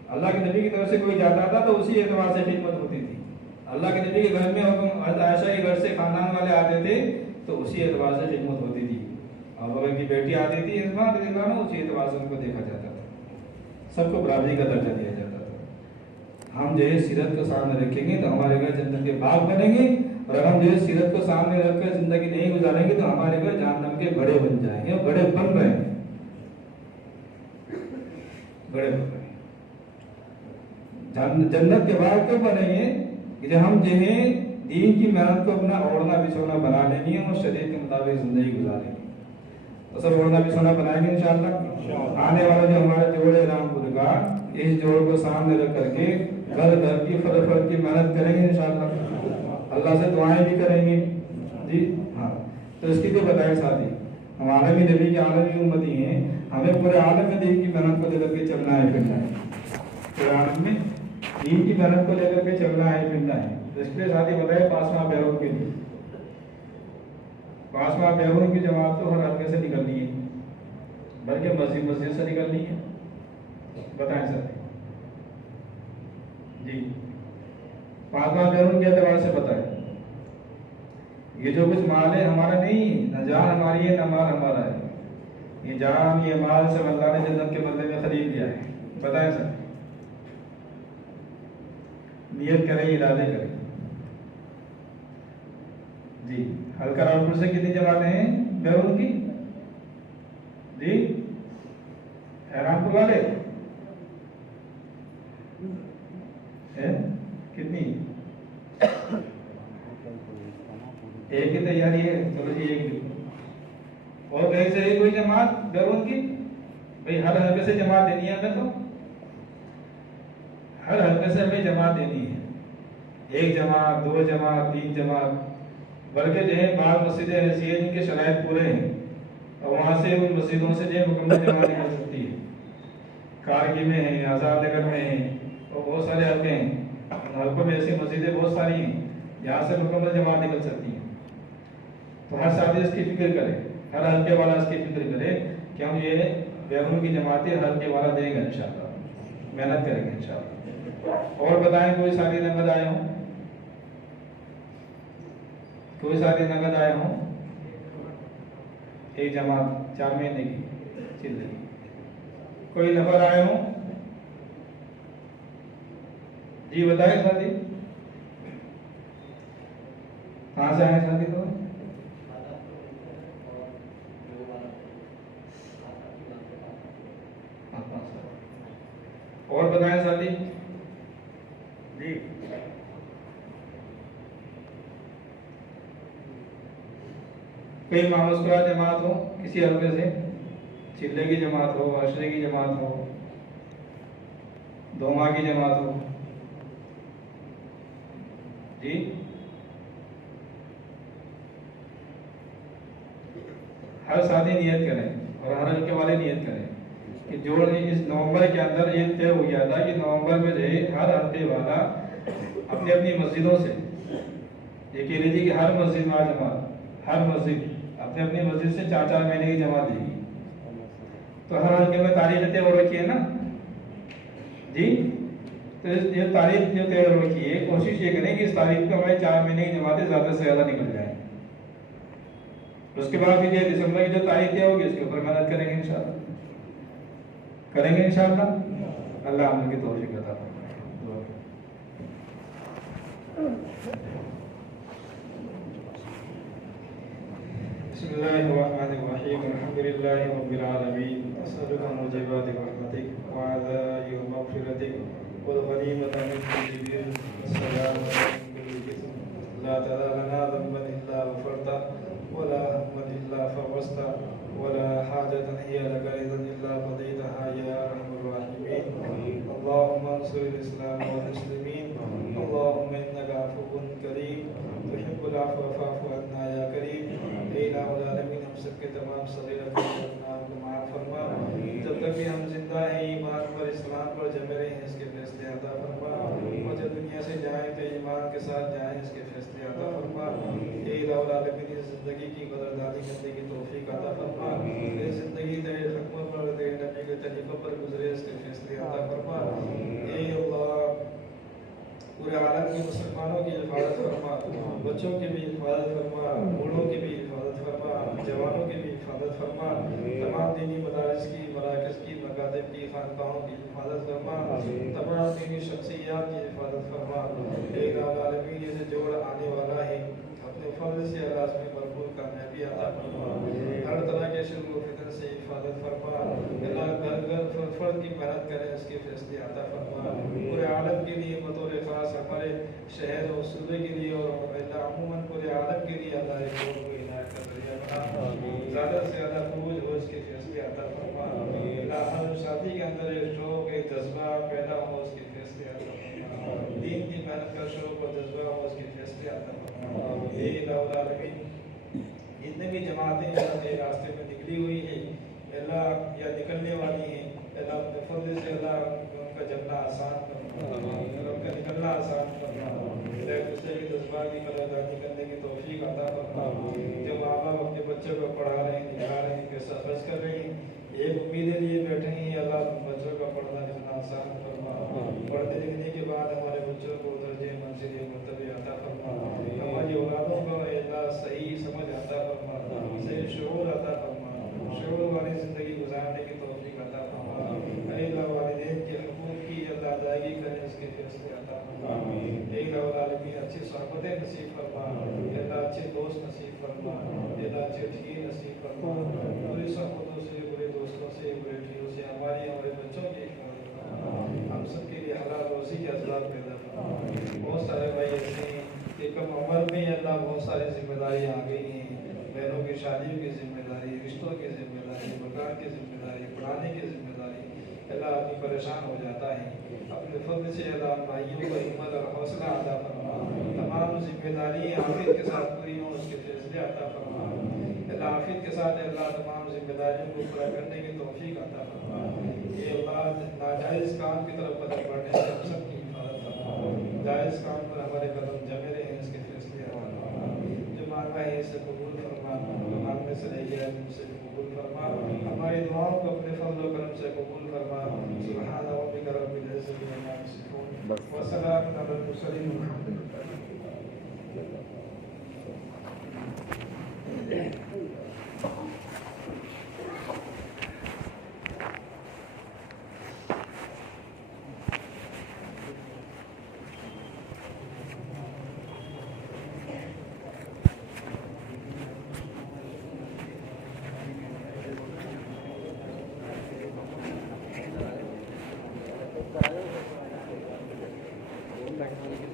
اللہ کے نبی کی طرف سے کوئی جاتا تھا تو اسی اعتبار سے خدمت ہوتی تھی. اللہ کے نبی کے گھر میں عائشہ کے گھر سے خاندان والے آتے تھے تو اسی اعتبار سے خدمت ہوتی تھی. اور اگر کی بیٹی آتی تھی اسماء رضی اللہ عنہ، اسی اعتبار سے ان کو دیکھا جاتا تھا. سب کو برابری کا درجہ دیا جاتا تھا. ہم جو ہے سیرت کو سامنے رکھیں گے تو ہمارے گھر جنت کے باغ بنیں گے، اور اگر ہم جو ہے سیرت کو سامنے رکھ کر زندگی نہیں گزاریں گے تو ہمارے گھر جہنم کے بڑے بن جائیں گے. بڑے بن رہے ہیں، بڑے بن رہے ہیں. جنت کے باغ کیوں بنیں گے کہ جب ہم جو ہے دین کی محنت کو اپنا اوڑھنا بچھونا بنا لیں گے اور شریعت کے مطابق زندگی گزاریں گے. تو سب اوڑھنا بچھونا بنائیں گے انشاءاللہ. آنے والا جو ہمارے جوڑ ہے رام پور کا، اس جوڑ کو سامنے رکھ کر کے گھر گھر کی فرد فرد کی محنت کریں گے انشاءاللہ. اللہ سے دعائیں بھی کریں گے. جی ہاں، تو اس کی بھی بتائیں ساتھی، ہم عالمی نبی کے عالمی امتی ہیں، ہمیں پورے عالم میں دین کی محنت کو لے کر کے چلنا ہے پھرنا ہے. پورے عالم میں دین کی محنت کو لے کر کے چلنا ہے پھرنا ہے. اس کے ساتھی بتائے 5واں بیرون کے لیے 5واں بیرون کی جماعت تو ہر حلقے سے نکلنی ہے، بلکہ مسجد مسجد سے نکلنی ہے. بتائیں سر جی 5واں بیرون کے اعتبار سے بتائیں. یہ جو کچھ مال ہے ہمارا نہیں، نہ جان ہماری ہے نہ مال ہمارا ہے. یہ جان یہ مال سب اللہ نے جنت کے بدلے میں خرید لیا ہے. بتائیں سر، نیت کریں ارادے کریں. جی حلقہ رامپور سے کتنی جماعتیں ہیں بیرون کی؟ جی رامپور والے کتنی؟ ایک کی تیاری ہے. چلو جی ایک اور کہیں سے کوئی جماعت بیرون کی؟ بھئی ہر حلقے سے جماعت دینی ہے ہمیں، تو ہر حلقے سے ہمیں جماعت دینی ہے، ایک جماعت، دو جماعت، تین جماعت، بلکہ جو ہے بعض مسجدیں ایسی ہیں جن کے شرائط پورے ہیں اور وہاں سے ان مسجدوں سے جو ہے مکمل جماعت نکل سکتی ہے۔ کارگی میں ہیں، آزاد نگر میں ہیں، اور بہت سارے حلقے ہیں، ان حلقوں میں ایسی مسجدیں بہت ساری ہیں جہاں سے مکمل جماعت نکل سکتی ہیں۔ تو ہر ساتھی اس کی فکر کرے، ہر حلقے والا اس کی فکر کرے کہ ہم یہ بیرون کی جماعتیں ہر حلقے والا دیں گے انشاءاللہ، محنت کریں گے انشاءاللہ۔ اور بتائیں کوئی ساتھی نقد آئے ہوں؟ کوئی ساتھی نقد آئے ہوں؟ ایک جماعت 4 مہینے کی چل رہی، کوئی نفر آئے ہوں؟ جی بتائیں ساتھی، کہاں سے آئے ساتھی؟ تو اور بتائیں ساتھی جی، کوئی ماموسکرا جماعت ہو کسی حلقے سے، چلے کی جماعت ہو، عشرے کی جماعت ہو، دوما کی جماعت ہو، جی ہر ساتھی نیت کریں اور ہر حلقے والے نیت کریں کہ جو اس نومبر کے اندر یہ طے ہو گیا تھا کہ نومبر میں جو ہے ہر حلقے والا اپنی اپنی مسجدوں سے یہ کہہ لیجیے کہ ہر مسجد میں جماعت، ہر مسجد اپنی اپنی مسجد سے 4 مہینے کی جماعت دے گی۔ تو ہر حلقے میں تاریخ طے ہو رکھی ہے نا جی، تو یہ تاریخ جو طے ہو رکھی ہے کوشش یہ کریں کہ اس تاریخ کو ہمیں 4 مہینے کی جماعتیں زیادہ سے زیادہ نکل جائیں۔ اس کے بعد پھر یہ دسمبر کی جو تاریخ طے ہوگی اس کے اوپر محنت کریں گے انشاءاللہ، کریں گے انشاءاللہ، اللہ ہم کی توفیق عطا فرمائے۔ بسم اللہ الرحمن الرحیم، الحمد للہ رب العالمین، اسألک موجبات رحمتک وعزائم مغفرتک والغنیمۃ من کل بر والسلامۃ من کل اثم، لا تدع لنا ذنبا الا غفرته ولا هما الا فرجته ولا حاجة هي لك رضا الا قضيتها يا ارحم الراحمین۔ اللهم انصر الاسلام والمسلمین، اللهم انك عفو کریم تحب العفو فاعف عنا یا کریم۔ اے الہ العالمین، ہم سب کے تمام صغیرہ کو گناہوں کو معاف فرما، جب تک کہ ہم زندہ ہیں ایمان پر اسلام پر جمے رہے ہیں اس کے فیصلے عطا فرما، اور جب دنیا سے جائیں تو ایمان کے ساتھ جائیں اس کے فیصلے عطا فرما۔ اے الہ العالمین، اس زندگی کی قدردانی کرنے کی توفیق عطا فرما، اے زندگی تیرے حکم پر تیرے نبی کے طریقوں پر گزرے اس کے فیصلے عطا فرما۔ اے اللہ، پورے عالم کے مسلمانوں کی حفاظت فرما، بچوں کی بھی حفاظت فرما، بوڑھوں کی بھی حفاظت فرما، جوانوں کی بھی حفاظت فرما، تمام دینی مدارس کی، مراکز کی، مکاتب کی، خانقاہوں کی حفاظت فرما، تمام دینی شخصیات کی حفاظت فرما۔ اے العالمین، یہ جوڑ آنے والا ہے، اپنے فضل سے اللہ اس میں بھرپور کامیابی عطا فرما، ہر طرح کے شر و فتن سے حفاظت فرما، اللہ گھر گھر فرد کی محنت کرے اس کے فیصلے عطا فرما، پورے عالم کے لیے بطور خاص ہمارے شہر اور صوبے کے لیے اور اللہ عموماً پورے عالم کے لیے اللہ ایک اور کو عنایت کا ذریعہ بنا، زیادہ سے زیادہ فروج ہو اس کے فیصلے عطا فرما، اللہ ہر ساتھی کے اندر ایک شوق ایک جذبہ پیدا ہو اس کے فیصلے عطا فرما، دین کی محنت کا شوق اور جذبہ ہو اس کے فیصلے عطا فرما۔ اے الہ العالمین، جتنے بھی جماعتیں اللہ کے راستے میں نکلی ہوئی ہیں اللہ یا نکلنے والی ہیں، اللہ اپنے فضل سے اللہ ان کا جلنا آسان فرما، ان کا نکلنا آسان فرما، ایک دوسرے کے جذبات کی قدردانی کرنے کی توفیق عطا فرما۔ جو ماں باپ اپنے بچوں کو پڑھا رہے ہیں، لکھا رہے ہیں، پیسہ خرچ کر رہے ہیں، ایک امیدیں لیے بیٹھے ہیں، اللہ اپنے بچوں کا پڑھنا لکھنا آسان فرما، پڑھنے لکھنے کے بعد ہمارے بچوں کو درجے منزل مرتبے عطا فرما، ہماری اولادوں کو اللہ صحیح سمجھ عطا فرما، صحیح شعور عطا فرما، شعور والی زندگی گزارنے کی توفیق عطا فرما۔ اے اللہ، والدین کے حقوق کی اللہ ادائیگی کرے اس کے فیصلے عطا فرما۔ اے الہ العالمین، اچھی صحبتیں نصیب فرما، اے اللہ اچھے دوست نصیب فرما، اے اللہ اچھے ٹھیر نصیب فرما، بری صحبتوں سے، برے دوستوں سے، برے ٹھیروں سے ہماری ہمارے بچوں کی حفاظت فرما، ہم سب کے لیے حلال روزی کے اسباب پیدا فرما۔ بہت سارے بھائی ایسے ہیں کہ کم عمر میں اللہ بہت ساری ذمہ داری آ گئی ہیں، بہنوں کی شادیوں کی ذمہ داری، رشتوں کی ذمہ داری، مکان کی ذمہ داری، پڑھانے کی ذمہ داری، اللہ آدمی پریشان ہو جاتا ہے. اپنے فضل سے اللہ بھائیوں کو ہمت اور حوصلہ عطا فرما. تمام ذمہ داری عافیت کے ساتھ پوری ہوں، اس کے فیصلے عطا فرما. اللہ عافیت کے ساتھ اللہ تمام ذمہ داریوں کو پورا کرنے کی توفیق عطا فرما. یہ اللہ ناجائز کام کی طرف قدم بڑھنے سے ہم سب کی حفاظت فرما. جائز کام پر ہمارے قدم جمے رہے، اس کے فیصلے عطا فرما. جو مانگا ہے اسے قبول فرما، مانگنے سے رہ گیا ان سے قبول فرما. ہماری دعاؤں کو اپنے فضل و کرم سے قبول فرما. سبحان ربک رب العزت عما یصفون وسلام علی المرسلین والحمد للہ. Thank you.